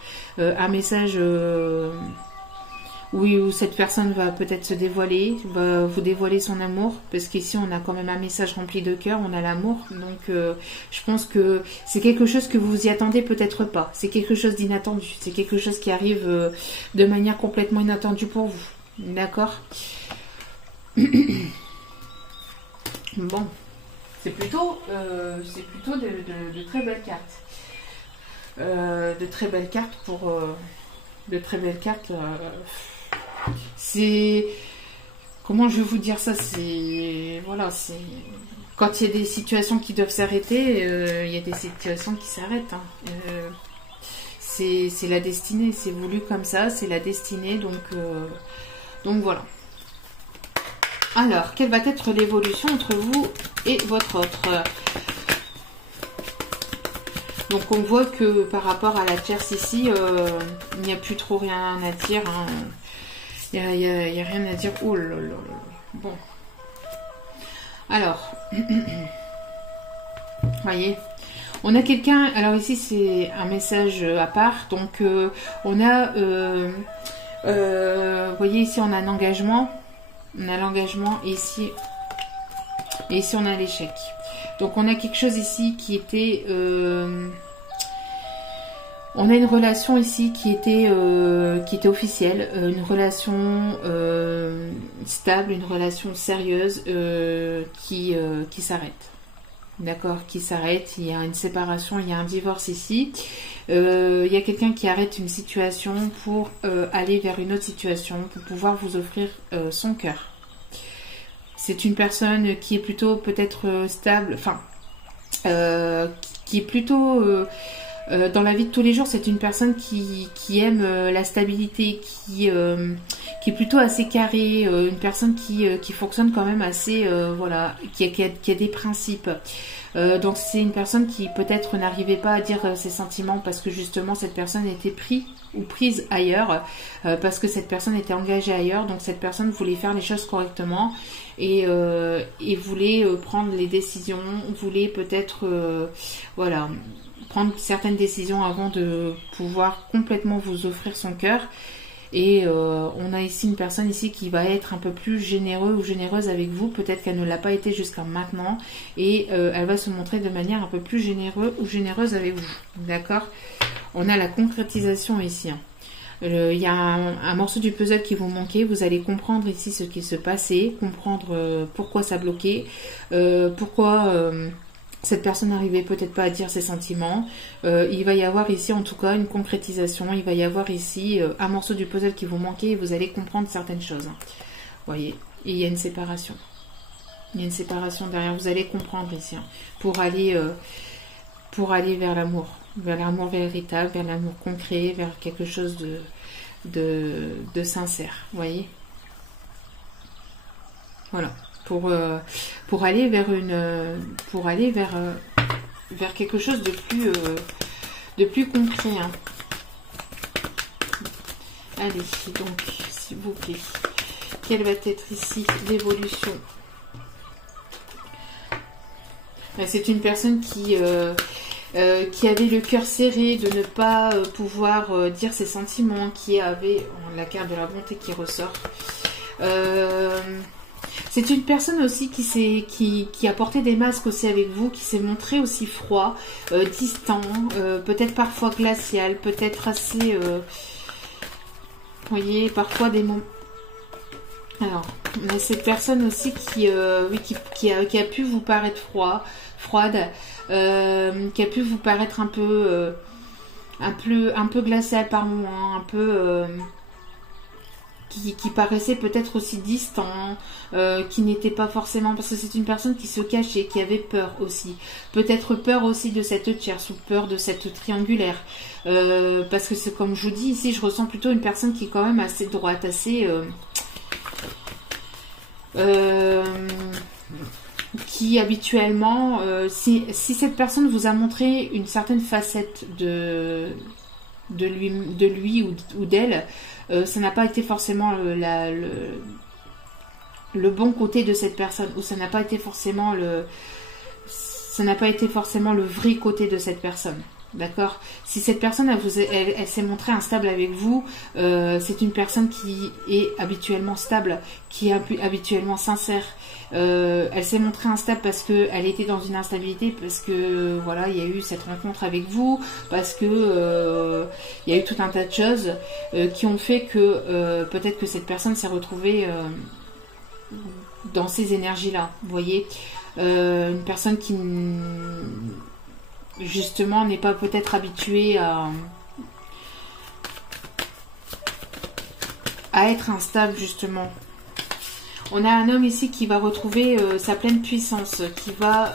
oui, où cette personne va peut-être se dévoiler, va vous dévoiler son amour, parce qu'ici on a quand même un message rempli de cœur, on a l'amour, donc je pense que c'est quelque chose que vous y attendez peut-être pas, c'est quelque chose d'inattendu, c'est quelque chose qui arrive de manière complètement inattendue pour vous, d'accord. Bon, c'est plutôt de très belles cartes, de très belles cartes pour... de très belles cartes. C'est... Comment je vais vous dire ça? C'est... Voilà, c'est... Quand il y a des situations qui doivent s'arrêter, il y a des situations qui s'arrêtent. Hein. C'est la destinée, c'est voulu comme ça, c'est la destinée, donc voilà. Alors, quelle va être l'évolution entre vous et votre autre? Donc on voit que par rapport à la tierce ici, il n'y a plus trop rien à dire. Hein. Il n'y a rien à dire. Oh là là là. Bon. Alors, voyez, on a quelqu'un. Alors ici c'est un message à part. Donc on a, vous voyez ici on a un engagement. On a l'engagement et ici on a l'échec. Donc on a quelque chose ici qui était... on a une relation ici qui était officielle, une relation stable, une relation sérieuse qui s'arrête. D'accord, qui s'arrête, il y a une séparation, il y a un divorce ici. Il y a quelqu'un qui arrête une situation pour aller vers une autre situation, pour pouvoir vous offrir son cœur. C'est une personne qui est plutôt peut-être stable, enfin, qui est plutôt dans la vie de tous les jours. C'est une personne qui aime la stabilité, qui qui est plutôt assez carrée, une personne qui fonctionne quand même assez, voilà, qui a des principes. Donc c'est une personne qui peut-être n'arrivait pas à dire ses sentiments parce que justement cette personne était prise ailleurs, parce que cette personne était engagée ailleurs, donc cette personne voulait faire les choses correctement et voulait prendre les décisions, voulait peut-être voilà, prendre certaines décisions avant de pouvoir complètement vous offrir son cœur. Et on a ici une personne ici qui va être un peu plus généreux ou généreuse avec vous. Peut-être qu'elle ne l'a pas été jusqu'à maintenant. Et elle va se montrer de manière un peu plus généreuse ou généreuse avec vous. D'accord? On a la concrétisation ici. Il y a un morceau du puzzle qui vous manquait. Vous allez comprendre ici ce qui se passait. Comprendre pourquoi ça bloquait. Pourquoi... cette personne n'arrivait peut-être pas à dire ses sentiments. Il va y avoir ici en tout cas une concrétisation. Il va y avoir ici un morceau du puzzle qui vous manquait et vous allez comprendre certaines choses. Vous voyez, et il y a une séparation. Il y a une séparation derrière. Vous allez comprendre ici pour aller vers l'amour. Vers l'amour véritable, vers l'amour concret, vers quelque chose de sincère. Vous voyez? Voilà. Pour aller vers vers quelque chose de plus concret. Hein. Allez, donc, s'il vous plaît, quelle va être ici l'évolution? C'est une personne qui avait le cœur serré de ne pas pouvoir dire ses sentiments, qui avait la carte de la bonté qui ressort. C'est une personne aussi qui a porté des masques aussi avec vous, qui s'est montré aussi froid, distant, peut-être parfois glacial, peut-être assez... vous voyez, parfois des moments... Alors, on a cette personne aussi qui a pu vous paraître froide, qui a pu vous paraître un peu glacial par moments, un peu... qui paraissait peut-être aussi distant, qui n'était pas forcément... Parce que c'est une personne qui se cachait, qui avait peur aussi. Peut-être peur aussi de cette tierce ou peur de cette triangulaire. Parce que c'est comme je vous dis ici, je ressens plutôt une personne qui est quand même assez droite, assez... qui habituellement... si cette personne vous a montré une certaine facette de lui ou d'elle, ça n'a pas été forcément le bon côté de cette personne, ou ça n'a pas été forcément le vrai côté de cette personne. D'accord? Si cette personne elle s'est montrée instable avec vous, c'est une personne qui est habituellement stable, qui est habituellement sincère. Elle s'est montrée instable parce qu'elle était dans une instabilité, parce que voilà, il y a eu cette rencontre avec vous, parce que il y a eu tout un tas de choses qui ont fait que peut-être que cette personne s'est retrouvée dans ces énergies-là. Vous voyez, une personne qui justement n'est pas peut-être habituée à être instable justement. On a un homme ici qui va retrouver sa pleine puissance, qui va...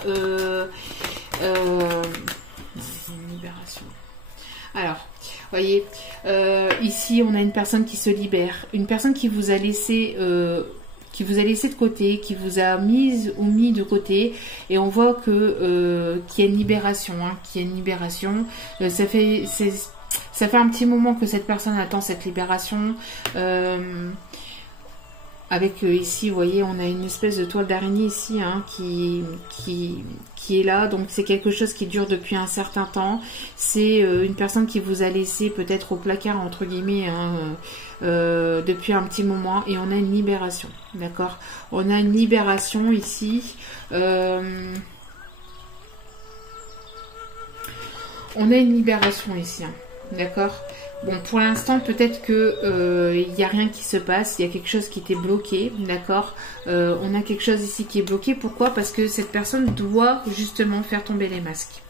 libération. Alors, voyez, ici on a une personne qui se libère, une personne qui vous a laissé... de côté, qui vous a mis de côté, et on voit que qu'il y a une libération, hein, qu'il y a une libération. Ça fait un petit moment que cette personne attend cette libération. Avec ici, vous voyez, on a une espèce de toile d'araignée ici, hein, qui est là. Donc c'est quelque chose qui dure depuis un certain temps. C'est une personne qui vous a laissé peut-être au placard entre guillemets, hein, depuis un petit moment, et on a une libération. D'accord? On a une libération ici. On a une libération ici, hein, d'accord? Bon, pour l'instant, peut-être que il n'y a rien qui se passe, il y a quelque chose qui était bloqué, d'accord? On a quelque chose ici qui est bloqué. Pourquoi? Parce que cette personne doit justement faire tomber les masques.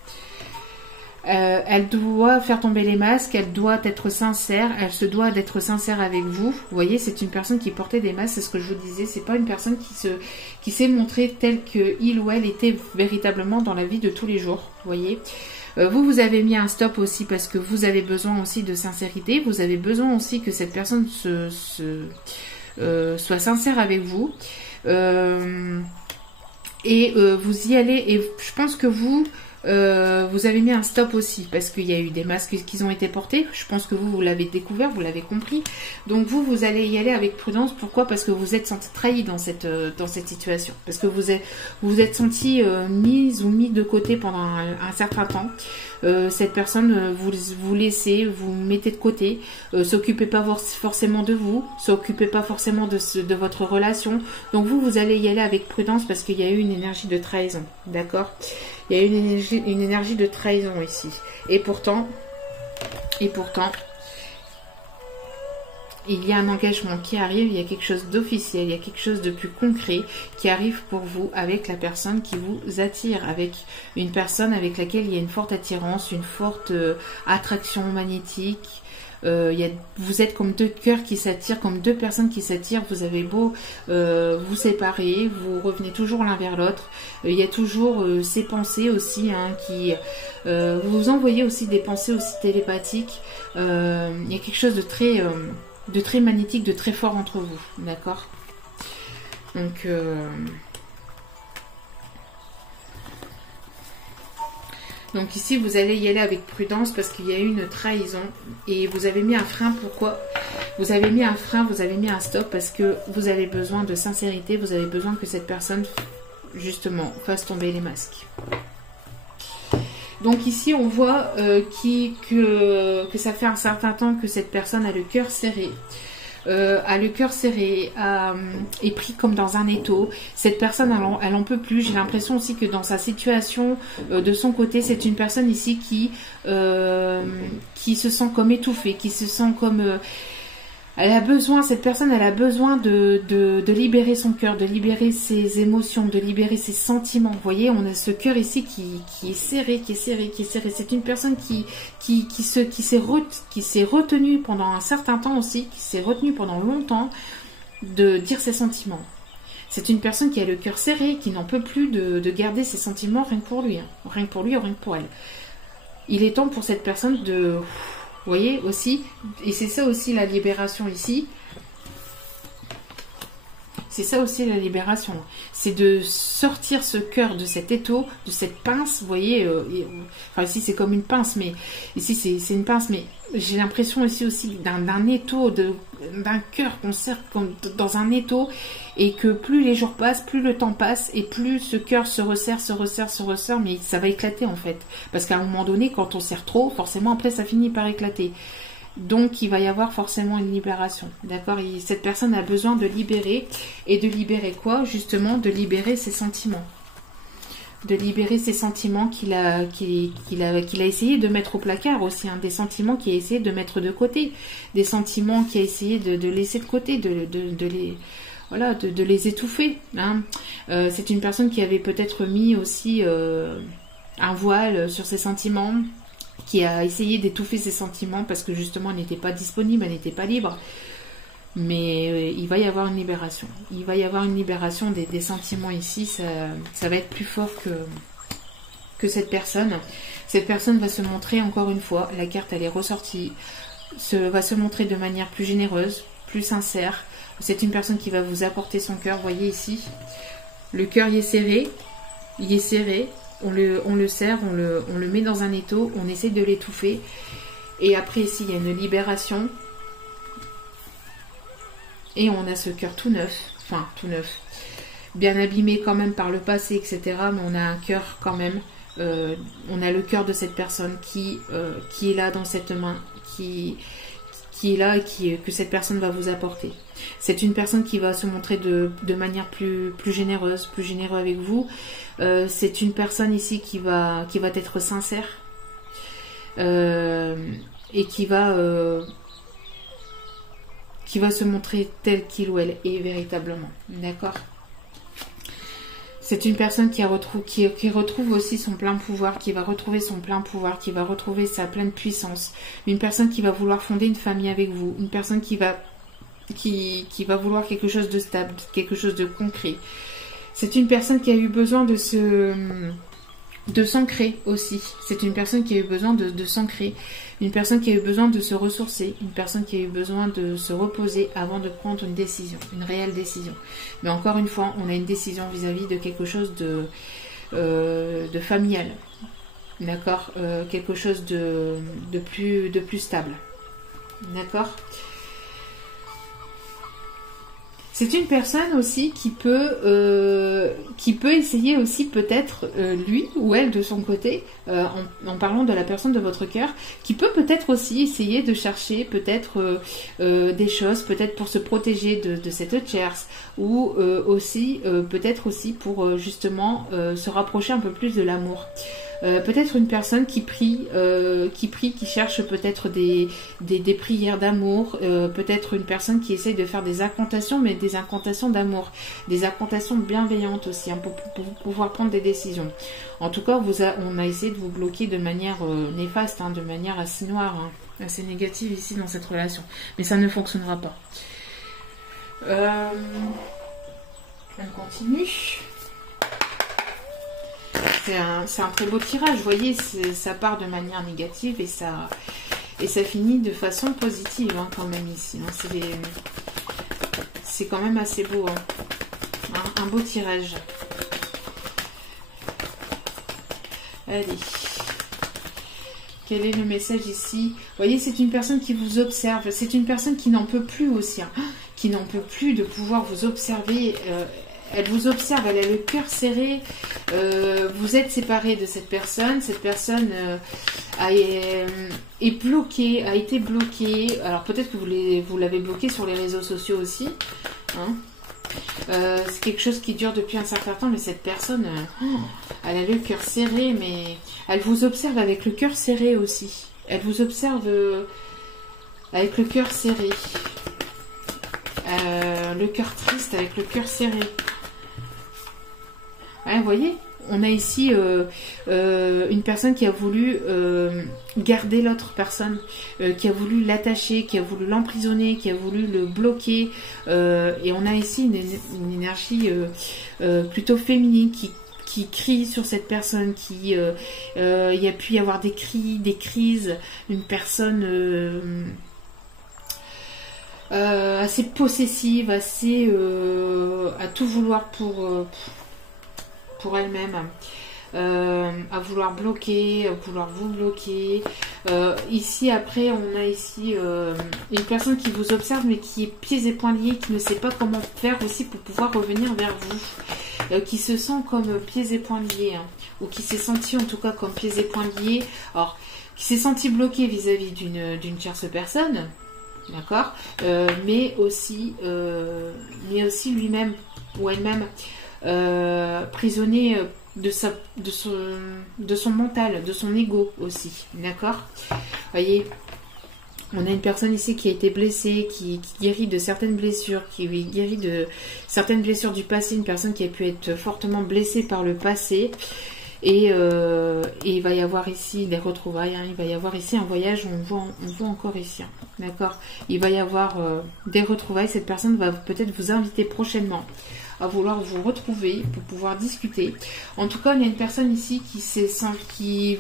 Elle doit faire tomber les masques, elle doit être sincère, elle se doit d'être sincère avec vous. Vous voyez, c'est une personne qui portait des masques, c'est ce que je vous disais, c'est pas une personne qui s'est montrée telle que il ou elle était véritablement dans la vie de tous les jours. Vous voyez, Vous avez mis un stop aussi parce que vous avez besoin aussi de sincérité. Vous avez besoin aussi que cette personne soit sincère avec vous. Vous y allez. Et je pense que vous avez mis un stop aussi parce qu'il y a eu des masques qui ont été portés. Je pense que vous l'avez découvert, vous l'avez compris. Donc vous allez y aller avec prudence. Pourquoi? Parce que vous êtes senti trahi dans cette situation. Parce que vous êtes senti mise ou mis de côté pendant un certain temps. Cette personne, vous laissez, vous mettez de côté, s'occupez pas forcément de vous, s'occupez pas forcément de votre relation. Donc vous allez y aller avec prudence parce qu'il y a eu une énergie de trahison, d'accord? Il y a une énergie de trahison ici. Et pourtant, il y a un engagement qui arrive, il y a quelque chose d'officiel, il y a quelque chose de plus concret qui arrive pour vous avec la personne qui vous attire, avec une personne avec laquelle il y a une forte attirance, une forte attraction magnétique. Vous êtes comme deux cœurs qui s'attirent, comme deux personnes qui s'attirent. Vous avez beau vous séparer, vous revenez toujours l'un vers l'autre. Il y a toujours ces pensées aussi qui... vous envoyez aussi des pensées aussi télépathiques. Il y a quelque chose de très magnétique, de très fort entre vous, d'accord? Donc ici, vous allez y aller avec prudence parce qu'il y a eu une trahison et vous avez mis un frein. Pourquoi? Vous avez mis un frein, vous avez mis un stop parce que vous avez besoin de sincérité, vous avez besoin que cette personne, justement, fasse tomber les masques. Donc ici, on voit que ça fait un certain temps que cette personne a le cœur serré. Est pris comme dans un étau. Cette personne, elle en peut plus. J'ai l'impression aussi que dans sa situation, de son côté, c'est une personne ici qui se sent comme étouffée, qui se sent comme... cette personne, elle a besoin de libérer son cœur, de libérer ses émotions, de libérer ses sentiments. Vous voyez, on a ce cœur ici qui est serré. C'est une personne qui s'est retenue pendant un certain temps aussi, qui s'est retenue pendant longtemps de dire ses sentiments. C'est une personne qui a le cœur serré, qui n'en peut plus de garder ses sentiments rien que pour lui. Rien que pour lui ou rien que pour elle. Il est temps pour cette personne de... Vous voyez aussi, et c'est ça aussi la libération ici. C'est ça aussi la libération. C'est de sortir ce cœur de cet étau, de cette pince. Vous voyez, enfin ici c'est comme une pince, mais ici c'est une pince, mais j'ai l'impression ici aussi d'un étau, d'un cœur qu'on serre comme dans un étau, et que plus les jours passent, plus le temps passe, et plus ce cœur se resserre, mais ça va éclater en fait. Parce qu'à un moment donné, quand on serre trop, forcément après ça finit par éclater. Donc il va y avoir forcément une libération, d'accord? Cette personne a besoin de libérer, et de libérer quoi? Justement, de libérer ses sentiments. De libérer ses sentiments qu'il a essayé de mettre au placard aussi, hein, des sentiments qu'il a essayé de mettre de côté, des sentiments qu'il a essayé de laisser de côté, de les étouffer. Hein. C'est une personne qui avait peut-être mis aussi un voile sur ses sentiments, qui a essayé d'étouffer ses sentiments parce que justement elle n'était pas disponible, elle n'était pas libre. Mais il va y avoir une libération. Il va y avoir une libération des sentiments ici. Ça va être plus fort que cette personne. Cette personne va se montrer encore une fois. La carte elle est ressortie. Va se montrer de manière plus généreuse, plus sincère. C'est une personne qui va vous apporter son cœur. Vous voyez ici, le cœur il est serré. Il est serré. On le serre, on le met dans un étau. On essaie de l'étouffer. Et après ici il y a une libération. Et on a ce cœur tout neuf, bien abîmé quand même par le passé, etc. Mais on a un cœur quand même, on a le cœur de cette personne qui est là dans cette main, qui est là et que cette personne va vous apporter. C'est une personne qui va se montrer de manière plus généreuse, plus généreux avec vous. C'est une personne ici qui va être sincère et qui va se montrer telle qu'il ou elle est véritablement. D'accord? C'est une personne qui retrouve aussi son plein pouvoir, qui va retrouver son plein pouvoir, qui va retrouver sa pleine puissance. Une personne qui va vouloir fonder une famille avec vous. Une personne qui va vouloir quelque chose de stable, quelque chose de concret. C'est une personne qui a eu besoin de de s'ancrer aussi. C'est une personne qui a eu besoin de s'ancrer, une personne qui a eu besoin de se ressourcer, une personne qui a eu besoin de se reposer avant de prendre une décision, une réelle décision. Mais encore une fois, on a une décision vis-à-vis de quelque chose de familial, d'accord, quelque chose de plus stable, d'accord. C'est une personne aussi qui peut essayer aussi peut-être lui ou elle de son côté, en parlant de la personne de votre cœur, qui peut peut-être aussi essayer de chercher peut-être des choses, peut-être pour se protéger de cette tierce, ou aussi peut-être aussi pour justement se rapprocher un peu plus de l'amour. Peut-être une personne qui prie, qui cherche peut-être des prières d'amour, peut-être une personne qui essaye de faire des incantations, mais des incantations d'amour, des incantations bienveillantes aussi, hein, pour pouvoir prendre des décisions. En tout cas, on a essayé de vous bloquer de manière néfaste, hein, de manière assez noire, hein, assez négative ici dans cette relation. Mais ça ne fonctionnera pas. On continue. C'est un très beau tirage, vous voyez, ça part de manière négative et ça finit de façon positive, hein, quand même ici. Hein, c'est quand même assez beau, hein. Un beau tirage. Allez. Quel est le message ici? Vous voyez, c'est une personne qui vous observe, c'est une personne qui n'en peut plus aussi, hein, qui n'en peut plus de pouvoir vous observer. Elle vous observe, elle a le cœur serré, vous êtes séparés de cette personne est bloquée, a été bloquée. Alors peut-être que vous l'avez bloquée sur les réseaux sociaux aussi, hein. C'est quelque chose qui dure depuis un certain temps, mais cette personne, elle a le cœur serré, mais elle vous observe avec le cœur serré aussi. Elle vous observe avec le cœur serré. Le cœur triste avec le cœur serré. Ouais, vous voyez, on a ici une personne qui a voulu garder l'autre personne, qui a voulu l'attacher, qui a voulu l'emprisonner, qui a voulu le bloquer. Et on a ici une énergie plutôt féminine qui crie sur cette personne, il y a pu y avoir des cris, des crises, une personne assez possessive, assez à tout vouloir pour elle-même, à vouloir bloquer, à vouloir vous bloquer. Ici après on a ici une personne qui vous observe mais qui est pieds et poings liés, qui ne sait pas comment faire aussi pour pouvoir revenir vers vous, qui se sent comme pieds et poings liés, hein, ou qui s'est senti en tout cas comme pieds et poings liés, alors qui s'est senti bloqué vis-à-vis d'une tierce personne, d'accord, mais aussi lui-même ou elle-même prisonnier de son mental, de son ego aussi, d'accord. Voyez, on a une personne ici qui a été blessée, qui guérit de certaines blessures, qui guérit de certaines blessures du passé, une personne qui a pu être fortement blessée par le passé. Et il va y avoir ici des retrouvailles, hein. Il va y avoir ici un voyage, on voit encore ici, hein. D'accord. Il va y avoir des retrouvailles, cette personne va peut-être vous inviter prochainement à vouloir vous retrouver pour pouvoir discuter. En tout cas, il y a une personne ici qui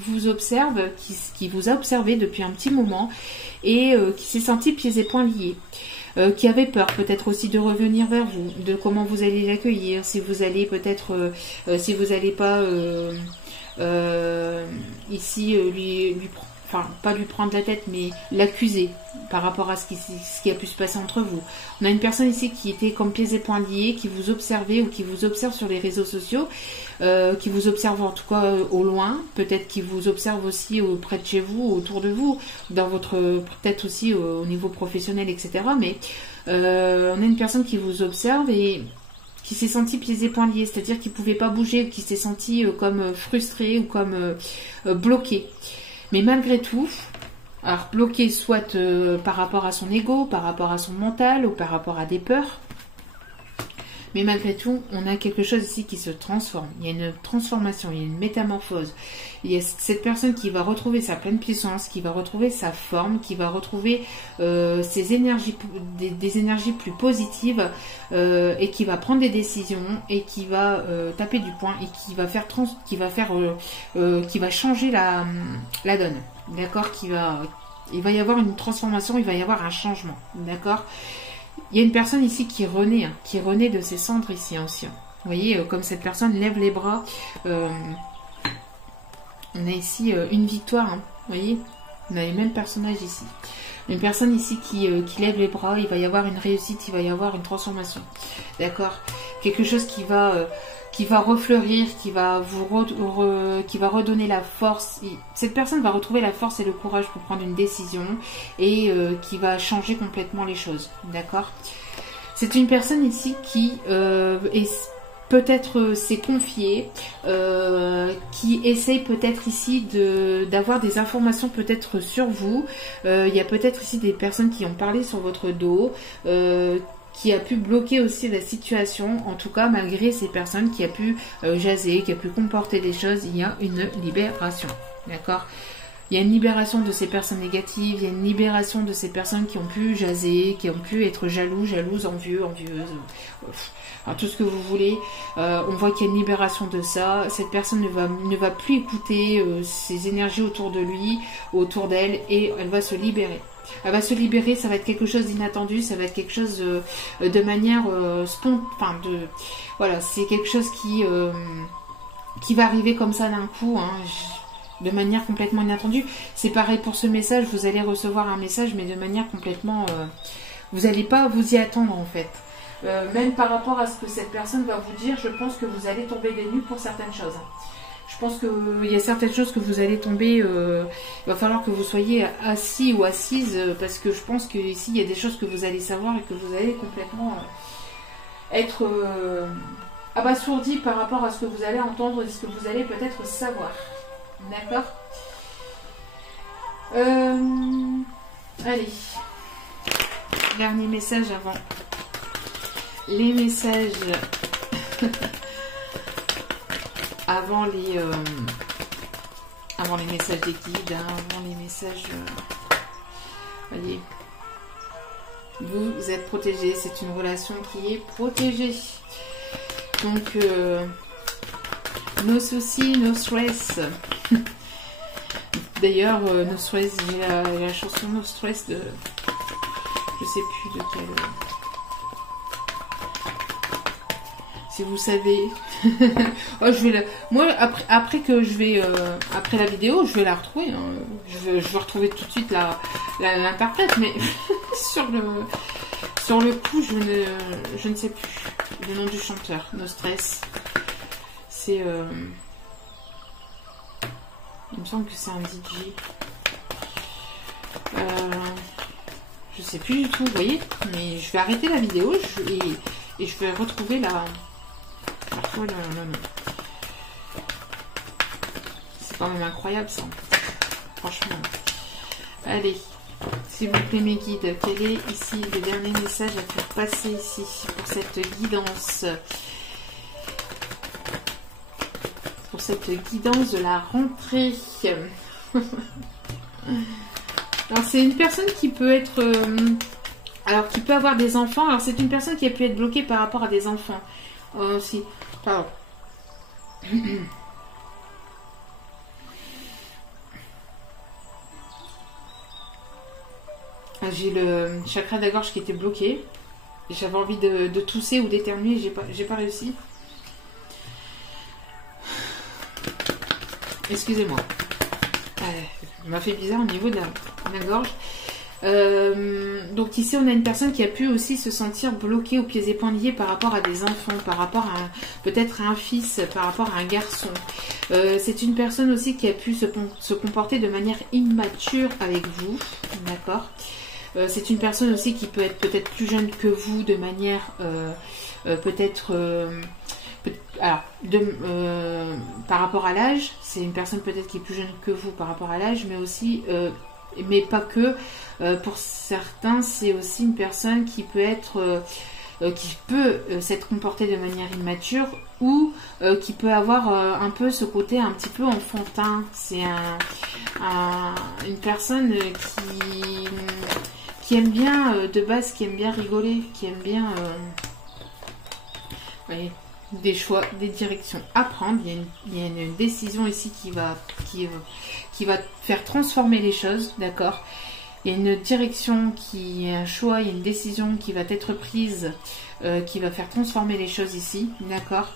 vous observe, qui vous a observé depuis un petit moment et qui s'est senti pieds et poings liés. Qui avait peur peut-être aussi de revenir vers vous, de comment vous allez l'accueillir, si vous allez peut-être, si vous n'allez pas ici enfin pas lui prendre la tête, mais l'accuser par rapport à ce qui a pu se passer entre vous. On a une personne ici qui était comme pieds et poings liés, qui vous observait ou qui vous observe sur les réseaux sociaux, qui vous observe en tout cas au loin, peut-être qui vous observe aussi près de chez vous, autour de vous, dans votre, peut-être aussi au niveau professionnel, etc. Mais on a une personne qui vous observe et qui s'est senti pieds et poings liés, c'est-à-dire qui ne pouvait pas bouger, qui s'est senti comme frustré ou comme bloqué. Mais malgré tout, alors bloqué soit par rapport à son ego, par rapport à son mental ou par rapport à des peurs, Mais malgré tout, on a quelque chose ici qui se transforme. Il y a une transformation, il y a une métamorphose. Il y a cette personne qui va retrouver sa pleine puissance, qui va retrouver sa forme, qui va retrouver ses énergies, des énergies plus positives et qui va prendre des décisions et qui va taper du poing et qui va qui va changer la donne. D'accord, il va y avoir une transformation, il va y avoir un changement. D'accord. Il y a une personne ici qui renaît de ses cendres ici aussi. Vous voyez, comme cette personne lève les bras. On a ici une victoire. Hein, vous voyez, on a les mêmes personnages ici. Une personne ici qui lève les bras, il va y avoir une réussite, il va y avoir une transformation. D'accord. Quelque chose qui va refleurir, qui va redonner la force. Cette personne va retrouver la force et le courage pour prendre une décision et qui va changer complètement les choses. D'accord. C'est une personne ici qui peut-être s'est confiée, qui essaye peut-être ici d'avoir des informations peut-être sur vous. Il y a peut-être ici des personnes qui ont parlé sur votre dos, qui a pu bloquer aussi la situation. En tout cas, malgré ces personnes qui a pu jaser, qui a pu comporter des choses, il y a une libération. D'accord. Il y a une libération de ces personnes négatives, il y a une libération de ces personnes qui ont pu jaser, qui ont pu être jalouses, envieuses, enfin, tout ce que vous voulez. On voit qu'il y a une libération de ça. Cette personne ne va plus écouter ces énergies autour de lui, autour d'elle, et elle va se libérer. Elle va se libérer, ça va être quelque chose d'inattendu, ça va être quelque chose de manière spontanée. Voilà, c'est quelque chose qui va arriver comme ça d'un coup, hein, de manière complètement inattendue. C'est pareil pour ce message, vous allez recevoir un message, mais de manière complètement... vous n'allez pas vous y attendre en fait. Même par rapport à ce que cette personne va vous dire, je pense que vous allez tomber des nues pour certaines choses. Je pense qu'il y a certaines choses que vous allez tomber, il va falloir que vous soyez assis ou assise, parce que je pense qu'ici, il y a des choses que vous allez savoir et que vous allez complètement être abasourdi par rapport à ce que vous allez entendre et ce que vous allez peut-être savoir. D'accord. Allez. Dernier message avant. Les messages... avant les messages des guides, hein, avant les messages... voyez. Vous êtes protégé. C'est une relation qui est protégée. Donc... no soucis, no stress. D'ailleurs, no stress, j'ai la chanson No Stress de... Je sais plus de quelle... Si vous savez... oh, je vais moi, après que je vais... après la vidéo, je vais la retrouver. Hein. Je vais retrouver tout de suite l'interprète, mais sur le coup, je ne sais plus le nom du chanteur. No Stress. C'est... il me semble que c'est un DJ. Je sais plus du tout, vous voyez. Mais je vais arrêter la vidéo et je vais retrouver le nom. C'est quand même incroyable ça. Franchement. Allez. S'il vous plaît mes guides, quel est ici le dernier message à faire passer ici pour cette guidance? Pour cette guidance de la rentrée. Alors c'est une personne qui peut être... alors qui peut avoir des enfants. Alors c'est une personne qui a pu être bloquée par rapport à des enfants. Si. Pardon. J'ai le chakra de la gorge qui était bloqué. J'avais envie de tousser ou d'éternuer. J'ai pas réussi. Excusez-moi. Ça m'a fait bizarre au niveau de la gorge. Donc ici on a une personne qui a pu aussi se sentir bloquée aux pieds et poings liés par rapport à des enfants, par rapport à peut-être à un fils, par rapport à un garçon. C'est une personne aussi qui a pu se comporter de manière immature avec vous, d'accord. C'est une personne aussi qui peut être peut-être plus jeune que vous de manière alors, par rapport à l'âge, c'est une personne peut-être qui est plus jeune que vous par rapport à l'âge, mais aussi, mais pas que. Pour certains, c'est aussi une personne qui peut être qui peut s'être comporté de manière immature ou qui peut avoir un peu ce côté un petit peu enfantin. C'est une personne qui aime bien, de base, qui aime bien rigoler, qui aime bien des choix, des directions à prendre. Il y a une décision ici qui va faire transformer les choses, d'accord. Il y a une direction, un choix, il y a une décision qui va être prise, qui va faire transformer les choses ici, d'accord.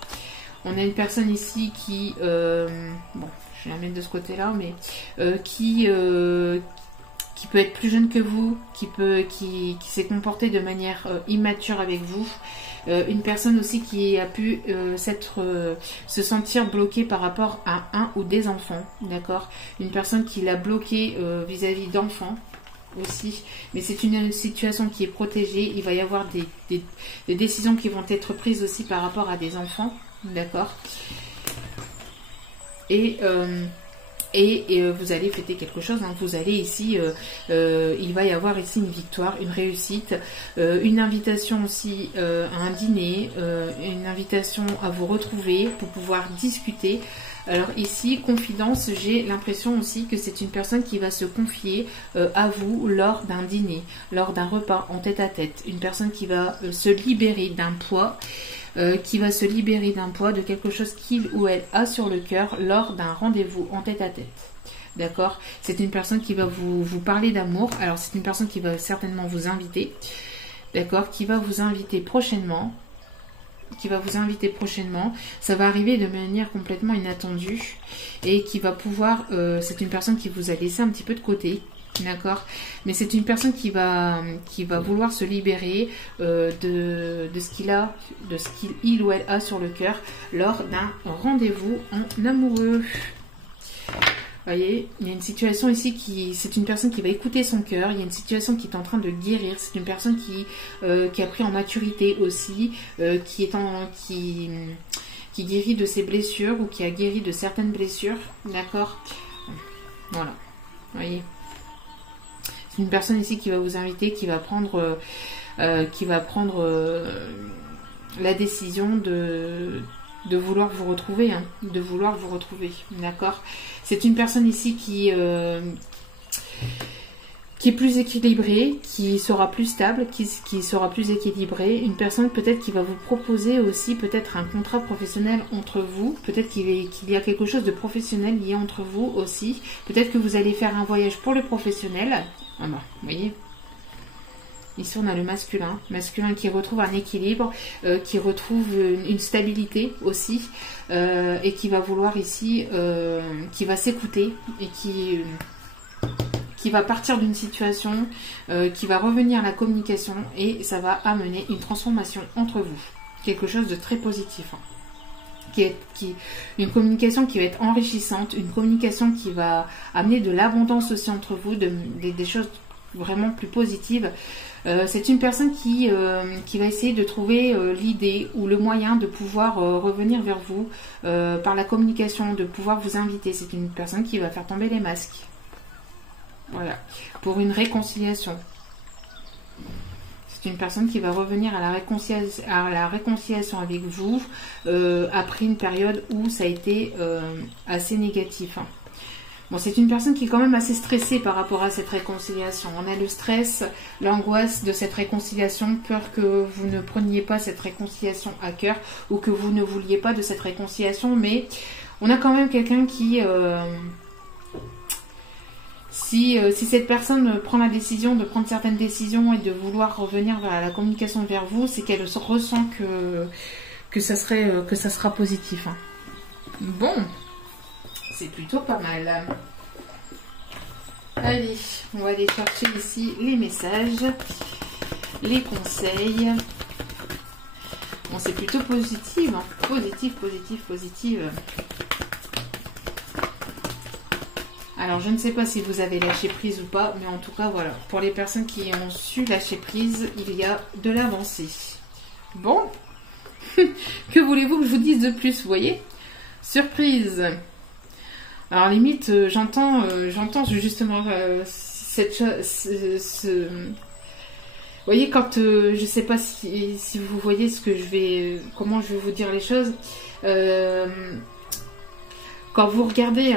On a une personne ici qui, bon, je vais la mettre de ce côté-là, mais qui peut être plus jeune que vous, qui s'est comporté de manière immature avec vous. Une personne aussi qui a pu se sentir bloquée par rapport à un ou des enfants, d'accord. Une personne qui l'a bloqué vis-à-vis d'enfants aussi, mais c'est une situation qui est protégée. Il va y avoir des décisions qui vont être prises aussi par rapport à des enfants, d'accord. Et vous allez fêter quelque chose, hein. Vous allez ici, il va y avoir ici une victoire, une réussite, une invitation aussi à un dîner, une invitation à vous retrouver pour pouvoir discuter. Alors ici, confidence, j'ai l'impression aussi que c'est une personne qui va se confier à vous lors d'un dîner, lors d'un repas en tête-à-tête. Une personne qui va se libérer d'un poids, de quelque chose qu'il ou elle a sur le cœur lors d'un rendez-vous en tête-à-tête. D'accord. C'est une personne qui va vous parler d'amour. Alors c'est une personne qui va certainement vous inviter. D'accord. Qui va vous inviter prochainement. Ça va arriver de manière complètement inattendue et qui va pouvoir, c'est une personne qui vous a laissé un petit peu de côté, d'accord, mais c'est une personne qui va vouloir se libérer de ce qu'il ou elle a sur le cœur lors d'un rendez-vous en amoureux. Vous voyez, il y a une situation ici c'est une personne qui va écouter son cœur. Il y a une situation qui est en train de guérir. C'est une personne qui a pris en maturité aussi, qui guérit de ses blessures ou qui a guéri de certaines blessures, d'accord. Voilà, vous voyez. C'est une personne ici qui va vous inviter, qui va prendre la décision de vouloir vous retrouver, hein, d'accord. C'est une personne ici qui est plus équilibrée, qui sera plus stable, qui sera plus équilibrée. Une personne peut-être qui va vous proposer aussi peut-être un contrat professionnel entre vous. Peut-être qu'il y a quelque chose de professionnel lié entre vous aussi. Peut-être que vous allez faire un voyage pour le professionnel. Ah bah, vous voyez. Ici, on a le masculin qui retrouve un équilibre, qui retrouve une stabilité aussi, et qui va vouloir ici, qui va s'écouter et qui va partir d'une situation, qui va revenir à la communication et ça va amener une transformation entre vous. Quelque chose de très positif. Hein. Une communication qui va être enrichissante, une communication qui va amener de l'abondance aussi entre vous, des choses vraiment plus positives. C'est une personne qui va essayer de trouver l'idée ou le moyen de pouvoir revenir vers vous par la communication, de pouvoir vous inviter. C'est une personne qui va faire tomber les masques. Voilà, pour une réconciliation. C'est une personne qui va revenir à la réconciliation avec vous après une période où ça a été assez négatif. Hein. Bon, c'est une personne qui est quand même assez stressée par rapport à cette réconciliation. On a le stress, l'angoisse de cette réconciliation, peur que vous ne preniez pas cette réconciliation à cœur ou que vous ne vouliez pas de cette réconciliation. Mais on a quand même quelqu'un qui... Si cette personne prend la décision de prendre certaines décisions et de vouloir revenir vers la communication vers vous, c'est qu'elle ressent que ça sera positif. Hein. Bon, c'est plutôt pas mal. Allez, on va aller chercher ici les messages, les conseils. Bon, c'est plutôt positif, hein. Positif. Alors, je ne sais pas si vous avez lâché prise ou pas, mais en tout cas, voilà. Pour les personnes qui ont su lâcher prise, il y a de l'avancée. Bon, que voulez-vous que je vous dise de plus, vous voyez? Surprise. Alors, limite, j'entends justement voyez, quand je sais pas si vous voyez ce que je vais, comment je vais vous dire les choses. Quand vous regardez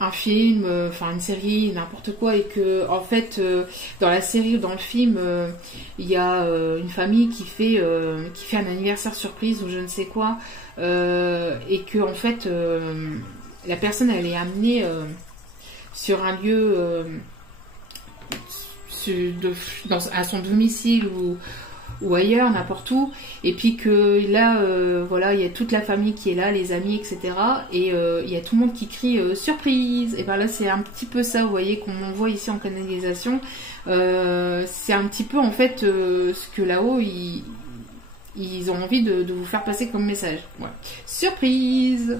un film, enfin une série, n'importe quoi, et que en fait dans la série ou dans le film, il y a une famille qui fait un anniversaire surprise ou je ne sais quoi, et que en fait la personne elle est amenée sur un lieu à son domicile ou ailleurs, n'importe où, et puis que là, voilà, il y a toute la famille qui est là, les amis, etc. Et il y a tout le monde qui crie surprise. Et ben là, c'est un petit peu ça, vous voyez, qu'on voit ici en canalisation. C'est un petit peu en fait ce que là-haut ils ont envie de vous faire passer comme message. Voilà. Surprise.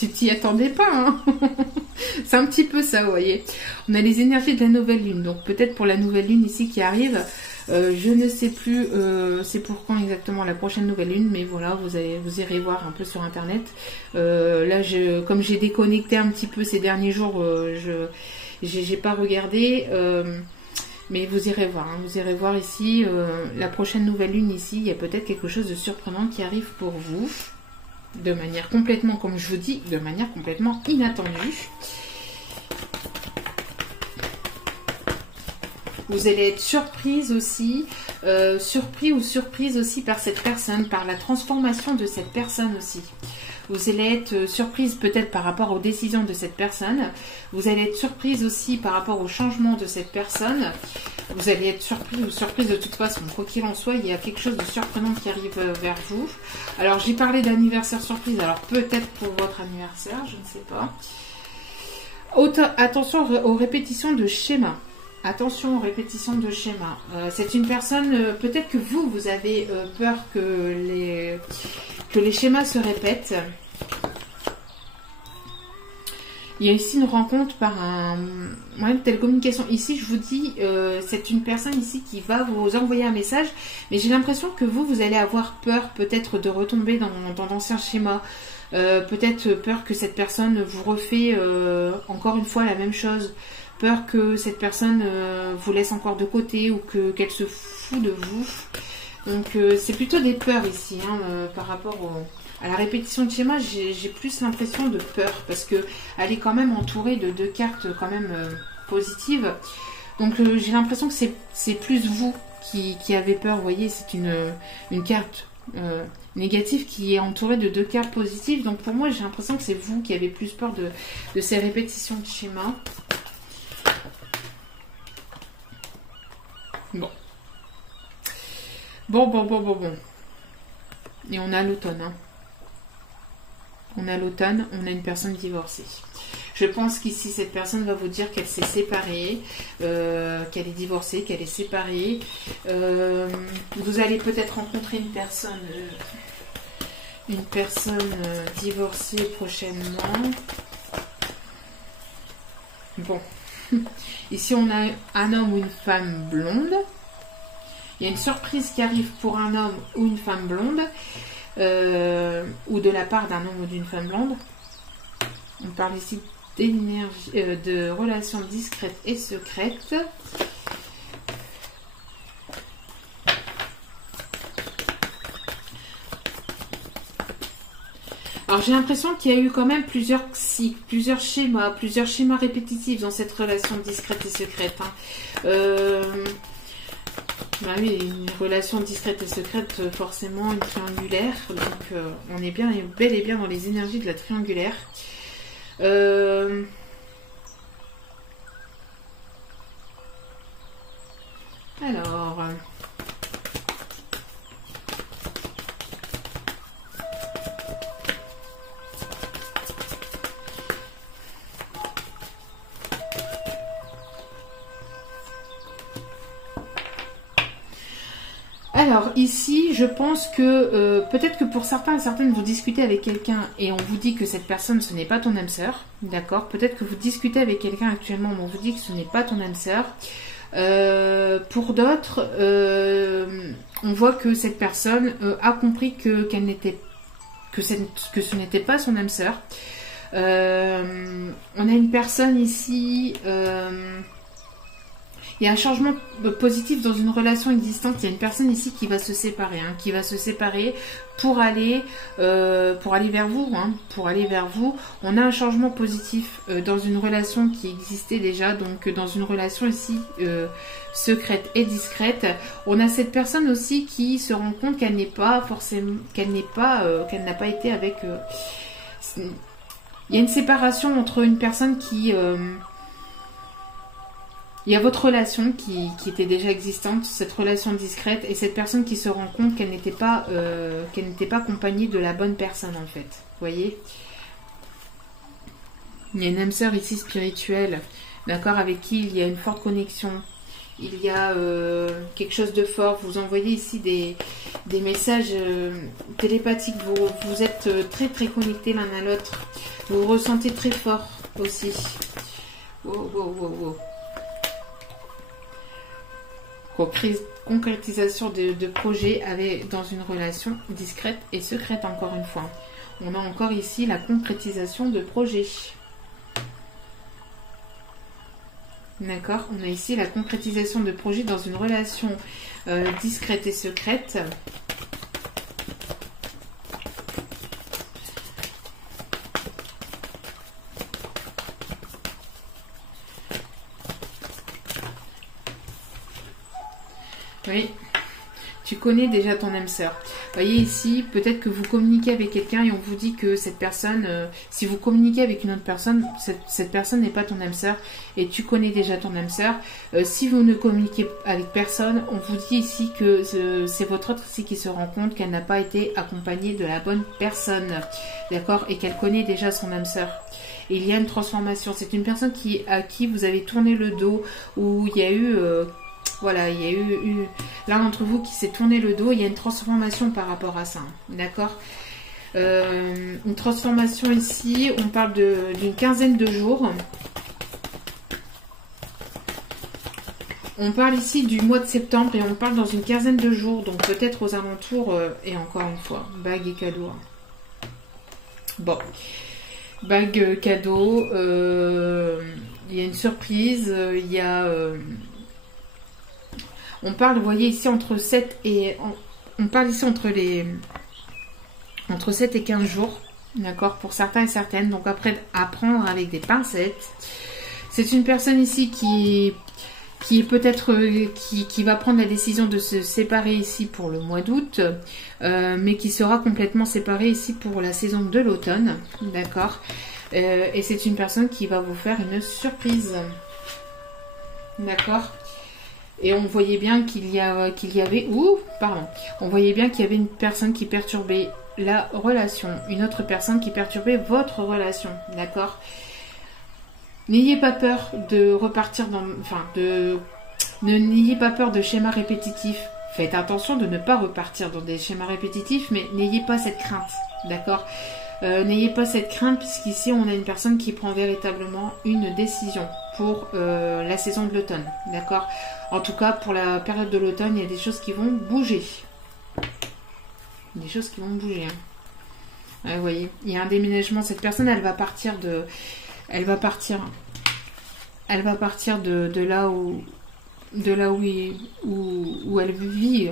Tu t'y attendais pas, hein. C'est un petit peu ça, vous voyez. On a les énergies de la nouvelle lune, donc peut-être pour la nouvelle lune ici qui arrive. Je ne sais plus c'est pour quand exactement la prochaine nouvelle lune, mais voilà, vous irez voir un peu sur internet. Là, comme j'ai déconnecté un petit peu ces derniers jours, j'ai pas regardé, mais vous irez voir. Hein, vous irez voir ici la prochaine nouvelle lune ici. Il y a peut-être quelque chose de surprenant qui arrive pour vous, de manière complètement, comme je vous dis, de manière complètement inattendue. Vous allez être surprise aussi, surpris ou surprise aussi par cette personne, par la transformation de cette personne aussi. Vous allez être surprise peut-être par rapport aux décisions de cette personne. Vous allez être surprise aussi par rapport au changement de cette personne. Vous allez être surpris ou surprise de toute façon. Quoi qu'il en soit, il y a quelque chose de surprenant qui arrive vers vous. Alors, j'ai parlé d'anniversaire surprise. Alors, peut-être pour votre anniversaire, je ne sais pas. Attention aux répétitions de schémas. Attention aux répétitions de schémas. C'est une personne, peut-être que vous avez peur que les schémas se répètent. Il y a ici une rencontre par un moyen de télécommunication. Ici, je vous dis, c'est une personne ici qui va vous envoyer un message. Mais j'ai l'impression que vous allez avoir peur peut-être de retomber dans d'anciens schémas. Peut-être peur que cette personne vous refait encore une fois la même chose. Peur que cette personne vous laisse encore de côté ou qu'elle se fout de vous. Donc c'est plutôt des peurs ici, hein, par rapport à la répétition de schéma. J'ai plus l'impression de peur parce que elle est quand même entourée de deux cartes quand même positives. Donc j'ai l'impression que c'est plus vous qui avez peur. Vous voyez, c'est une carte négative qui est entourée de deux cartes positives. Donc pour moi, j'ai l'impression que c'est vous qui avez plus peur de ces répétitions de schéma. Bon. Et on a l'automne. Hein. On a l'automne, on a une personne divorcée. Je pense qu'ici, cette personne va vous dire qu'elle s'est séparée, qu'elle est divorcée, qu'elle est séparée. Vous allez peut-être rencontrer une personne divorcée prochainement. Bon. Ici, on a un homme ou une femme blonde. Il y a une surprise qui arrive pour un homme ou une femme blonde, ou de la part d'un homme ou d'une femme blonde. On parle ici d'énergie, de relations discrètes et secrètes. Alors j'ai l'impression qu'il y a eu quand même plusieurs cycles, plusieurs schémas répétitifs dans cette relation discrète et secrète. Hein. Bah oui, une relation discrète et secrète, forcément une triangulaire. Donc on est bien et bel et bien dans les énergies de la triangulaire. Alors... Alors ici, je pense que peut-être que pour certains et certaines, vous discutez avec quelqu'un et on vous dit que cette personne, ce n'est pas ton âme sœur. D'accord? Peut-être que vous discutez avec quelqu'un actuellement, mais on vous dit que ce n'est pas ton âme sœur. Pour d'autres, on voit que cette personne a compris que ce n'était pas son âme sœur. On a une personne ici... il y a un changement positif dans une relation existante. Il y a une personne ici qui va se séparer, hein, qui va se séparer pour aller vers vous, hein, pour aller vers vous. On a un changement positif dans une relation qui existait déjà, donc dans une relation ici secrète et discrète. On a cette personne aussi qui se rend compte qu'elle n'est pas forcément, qu'elle n'a pas été avec. Il y a une séparation entre une personne qui il y a votre relation qui était déjà existante, cette relation discrète, et cette personne qui se rend compte qu'elle n'était pas accompagnée de la bonne personne en fait. Vous voyez, il y a une âme sœur ici spirituelle, d'accord, avec qui il y a une forte connexion. Il y a quelque chose de fort. Vous envoyez ici des messages télépathiques. Vous êtes très très connectés l'un à l'autre. Vous ressentez très fort aussi. Wow, wow, wow, wow. Concrétisation de projets dans une relation discrète et secrète, encore une fois. On a encore ici la concrétisation de projets. D'accord, on a ici la concrétisation de projets dans une relation discrète et secrète. Oui, tu connais déjà ton âme sœur. Vous voyez ici, peut-être que vous communiquez avec quelqu'un et on vous dit que cette personne, si vous communiquez avec une autre personne, cette personne n'est pas ton âme sœur et tu connais déjà ton âme sœur. Si vous ne communiquez avec personne, on vous dit ici que c'est votre autre ici qui se rend compte qu'elle n'a pas été accompagnée de la bonne personne, d'accord, et qu'elle connaît déjà son âme sœur. Et il y a une transformation. C'est une personne à qui vous avez tourné le dos, où il y a eu... voilà, il y a eu l'un d'entre vous qui s'est tourné le dos. Il y a une transformation par rapport à ça. D'accord, une transformation ici. On parle d'une quinzaine de jours. On parle ici du mois de septembre et on parle dans une quinzaine de jours. Donc peut-être aux alentours. Et encore une fois, bague et cadeau. Bon. Bague cadeau. Il y a une surprise. Il y a... on parle, vous voyez ici, entre 7 et... On parle ici entre 7 et 15 jours. D'accord, pour certains et certaines. Donc après, à prendre avec des pincettes. C'est une personne ici qui est peut-être... Qui va prendre la décision de se séparer ici pour le mois d'août. Mais qui sera complètement séparée ici pour la saison de l'automne. D'accord. Et c'est une personne qui va vous faire une surprise. D'accord. Et on voyait bien qu'il y avait... on voyait bien qu'il y avait une personne qui perturbait la relation. Une autre personne qui perturbait votre relation. D'accord. N'ayez pas peur de repartir dans... N'ayez pas peur de schémas répétitifs. Faites attention de ne pas repartir dans des schémas répétitifs, mais n'ayez pas cette crainte. D'accord. N'ayez pas cette crainte, puisqu'ici on a une personne qui prend véritablement une décision pour la saison de l'automne. D'accord. En tout cas, pour la période de l'automne, il y a des choses qui vont bouger. Des choses qui vont bouger. Hein. Ouais, vous voyez, il y a un déménagement. Cette personne, elle va partir de là où elle vit.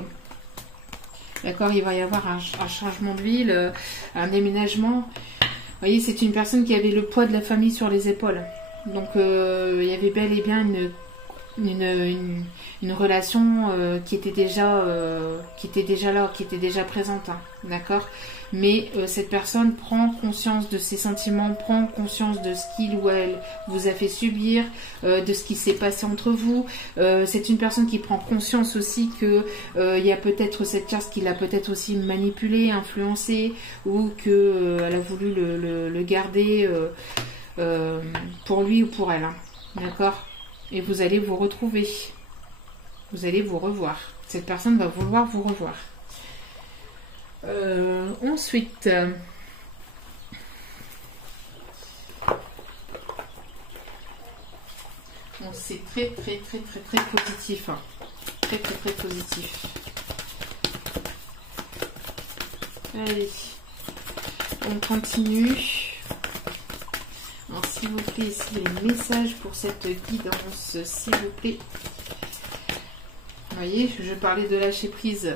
D'accord, il va y avoir un changement de ville, un déménagement. Vous voyez, c'est une personne qui avait le poids de la famille sur les épaules. Donc, il y avait bel et bien une relation qui était déjà là, qui était déjà présente. Hein, d'accord. Mais cette personne prend conscience de ses sentiments, prend conscience de ce qu'il ou elle vous a fait subir, de ce qui s'est passé entre vous. C'est une personne qui prend conscience aussi que il y a peut-être cette tierce qui l'a peut-être aussi manipulé, influencé, ou que elle a voulu le garder pour lui ou pour elle. Hein, d'accord. Et vous allez vous retrouver. Vous allez vous revoir. Cette personne va vouloir vous revoir. Ensuite, c'est très positif. Hein. Très positif. Allez, on continue. Alors, s'il vous plaît, ici les messages pour cette guidance, s'il vous plaît. voyez, je parlais de lâcher prise.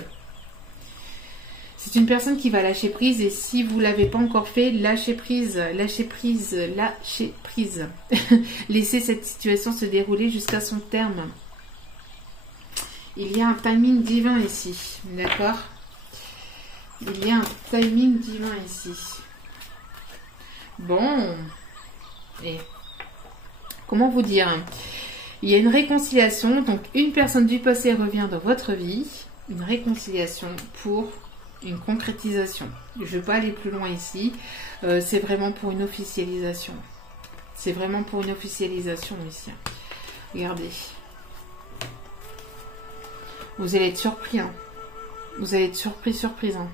C'est une personne qui va lâcher prise et si vous ne l'avez pas encore fait, lâchez prise, lâchez prise, lâchez prise. Laissez cette situation se dérouler jusqu'à son terme. Il y a un timing divin ici, d'accord? Il y a un timing divin ici. Bon, et comment vous dire? Il y a une réconciliation, donc une personne du passé revient dans votre vie, une réconciliation pour une concrétisation. Je ne vais pas aller plus loin ici, c'est vraiment pour une officialisation. C'est vraiment pour une officialisation ici. Regardez. Vous allez être surpris, hein. Vous allez être surprise, hein.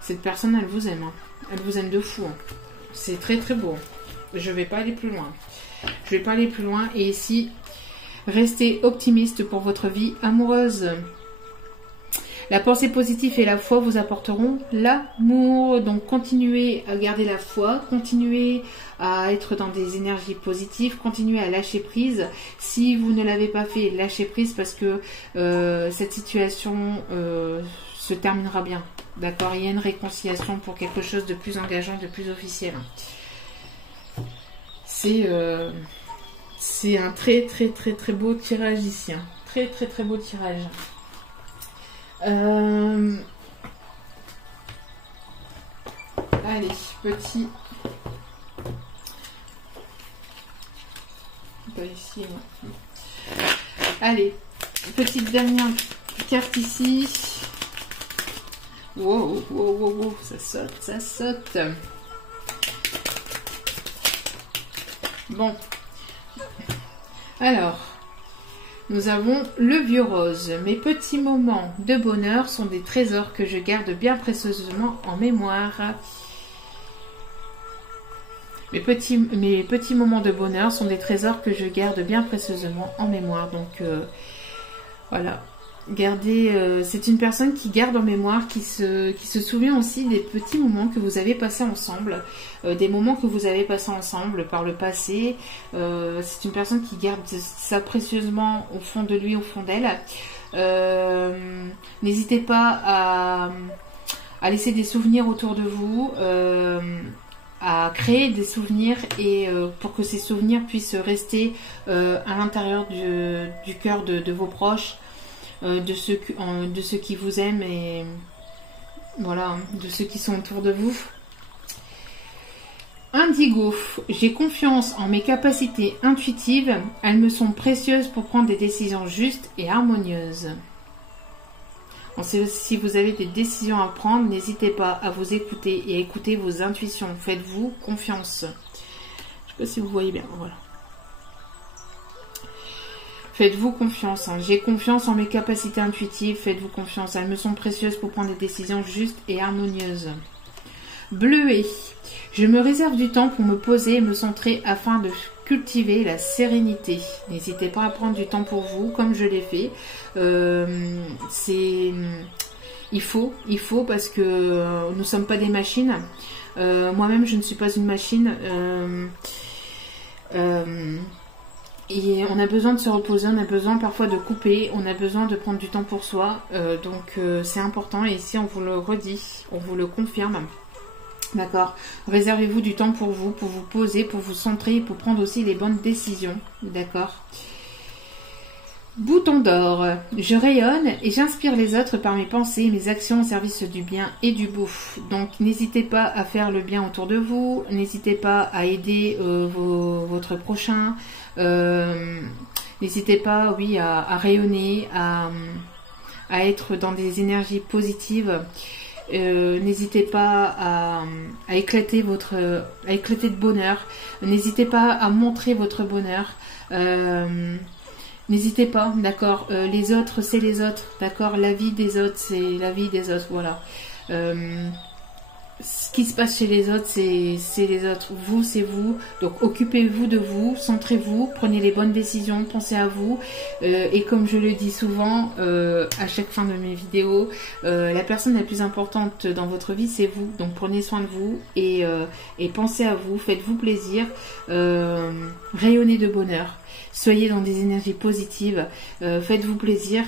Cette personne, elle vous aime, hein. Elle vous aime de fou, hein. C'est très très beau. Je ne vais pas aller plus loin. Je vais pas aller plus loin. Et ici, restez optimiste pour votre vie amoureuse. La pensée positive et la foi vous apporteront l'amour. Donc, continuez à garder la foi. Continuez à être dans des énergies positives. Continuez à lâcher prise. Si vous ne l'avez pas fait, lâchez prise parce que cette situation se terminera bien. D'accord? Il y a une réconciliation pour quelque chose de plus engageant, de plus officiel. C'est un très très très très beau tirage ici. Hein. Très très très beau tirage. Allez, petit. Pas ici. Ouais. Allez, petite dernière carte ici. Wow, wow, wow, wow, ça saute, ça saute. Bon. Alors. Nous avons le vieux rose. Mes petits moments de bonheur sont des trésors que je garde bien précieusement en mémoire. Mes petits moments de bonheur sont des trésors que je garde bien précieusement en mémoire. Donc, voilà. Gardez, c'est une personne qui garde en mémoire, qui se souvient aussi des petits moments que vous avez passés ensemble, des moments que vous avez passés ensemble par le passé. C'est une personne qui garde ça précieusement au fond de lui, au fond d'elle. N'hésitez pas à laisser des souvenirs autour de vous, à créer des souvenirs et pour que ces souvenirs puissent rester à l'intérieur du cœur de vos proches. De ceux qui vous aiment et voilà, de ceux qui sont autour de vous. Indigo, j'ai confiance en mes capacités intuitives, elles me sont précieuses pour prendre des décisions justes et harmonieuses. Donc, si vous avez des décisions à prendre, n'hésitez pas à vous écouter et à écouter vos intuitions. Faites-vous confiance. Je ne sais pas si vous voyez bien, voilà. Faites-vous confiance. Hein. J'ai confiance en mes capacités intuitives. Faites-vous confiance. Elles me sont précieuses pour prendre des décisions justes et harmonieuses. Bleuet. Je me réserve du temps pour me poser et me centrer afin de cultiver la sérénité. N'hésitez pas à prendre du temps pour vous, comme je l'ai fait. Il faut parce que nous ne sommes pas des machines. Moi-même, je ne suis pas une machine. Et on a besoin de se reposer, on a besoin parfois de couper, on a besoin de prendre du temps pour soi. Donc c'est important et ici on vous le redit, on vous le confirme. D'accord? Réservez-vous du temps pour vous poser, pour vous centrer et pour prendre aussi les bonnes décisions. D'accord? Bouton d'or. Je rayonne et j'inspire les autres par mes pensées et mes actions au service du bien et du beau. Donc n'hésitez pas à faire le bien autour de vous, n'hésitez pas à aider votre prochain. N'hésitez pas, oui, à rayonner, à être dans des énergies positives. N'hésitez pas à éclater de bonheur. N'hésitez pas à montrer votre bonheur. N'hésitez pas, d'accord. Les autres, c'est les autres, d'accord. La vie des autres, c'est la vie des autres, voilà. ce qui se passe chez les autres, c'est les autres. Vous, c'est vous. Donc, occupez-vous de vous, centrez-vous, prenez les bonnes décisions, pensez à vous. Et comme je le dis souvent, à chaque fin de mes vidéos, la personne la plus importante dans votre vie, c'est vous. Donc, prenez soin de vous et pensez à vous, faites-vous plaisir, rayonnez de bonheur. Soyez dans des énergies positives, faites-vous plaisir.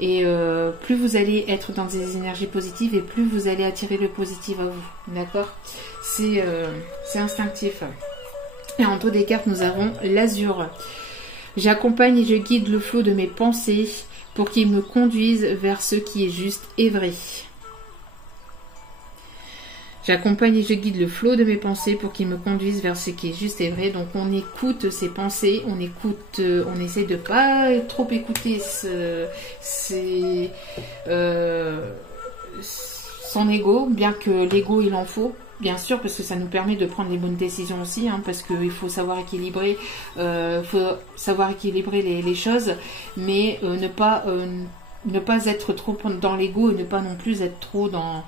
Et plus vous allez être dans des énergies positives et plus vous allez attirer le positif à vous. D'accord? C'est instinctif. Et en taux des cartes, nous avons l'azur. J'accompagne et je guide le flot de mes pensées pour qu'ils me conduisent vers ce qui est juste et vrai. J'accompagne et je guide le flot de mes pensées pour qu'ils me conduisent vers ce qui est juste et vrai. Donc on écoute ses pensées, on essaie de pas trop écouter son ego, bien que l'ego il en faut, bien sûr, parce que ça nous permet de prendre les bonnes décisions aussi, hein, parce qu'il faut savoir équilibrer, les choses, mais ne pas être trop dans l'ego et ne pas non plus être trop dans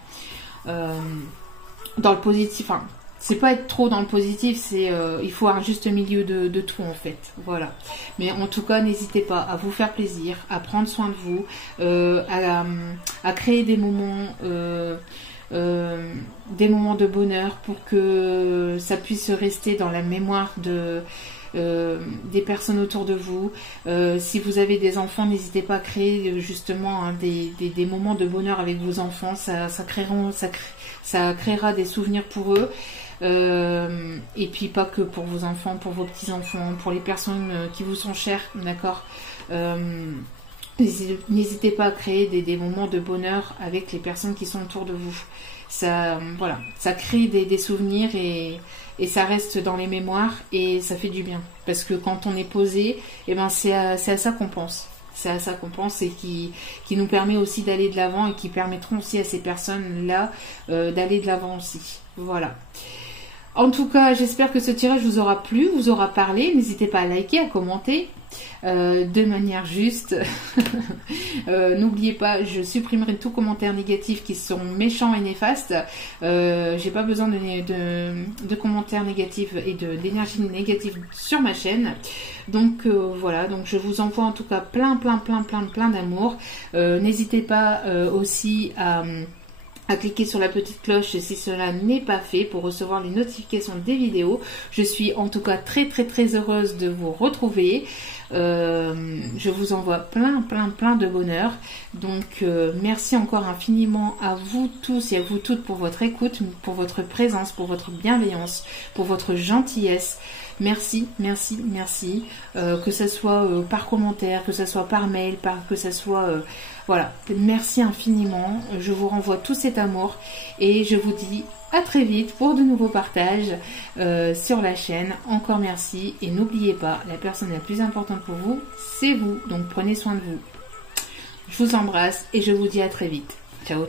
le positif. Enfin, c'est pas être trop dans le positif, c'est il faut un juste milieu de tout en fait. Voilà. Mais en tout cas, n'hésitez pas à vous faire plaisir, à prendre soin de vous, à créer des moments de bonheur pour que ça puisse rester dans la mémoire des personnes autour de vous. Si vous avez des enfants, n'hésitez pas à créer justement des moments de bonheur avec vos enfants. Ça créera des souvenirs pour eux. Et puis pas que pour vos enfants, pour vos petits-enfants, pour les personnes qui vous sont chères, d'accord. N'hésitez pas à créer des moments de bonheur avec les personnes qui sont autour de vous. Ça, voilà, ça crée des souvenirs et ça reste dans les mémoires et ça fait du bien. Parce que quand on est posé, eh ben c'est à ça qu'on pense. C'est à ça qu'on pense et qui nous permet aussi d'aller de l'avant et qui permettront aussi à ces personnes-là d'aller de l'avant aussi. Voilà. En tout cas, j'espère que ce tirage vous aura plu, vous aura parlé. N'hésitez pas à liker, à commenter de manière juste. N'oubliez pas, je supprimerai tout commentaire négatif qui sont méchants et néfastes. J'ai pas besoin de commentaires négatifs et d'énergie négative sur ma chaîne. Donc voilà, donc je vous envoie en tout cas plein d'amour. N'hésitez pas aussi à cliquer sur la petite cloche si cela n'est pas fait pour recevoir les notifications des vidéos. Je suis en tout cas très heureuse de vous retrouver. Je vous envoie plein de bonheur. Donc merci encore infiniment à vous tous et à vous toutes pour votre écoute, pour votre présence, pour votre bienveillance, pour votre gentillesse. Merci. Que ce soit par commentaire, que ce soit par mail, que ce soit... voilà, merci infiniment. Je vous renvoie tout cet amour et je vous dis à très vite pour de nouveaux partages sur la chaîne. Encore merci et n'oubliez pas, la personne la plus importante pour vous, c'est vous. Donc prenez soin de vous. Je vous embrasse et je vous dis à très vite. Ciao.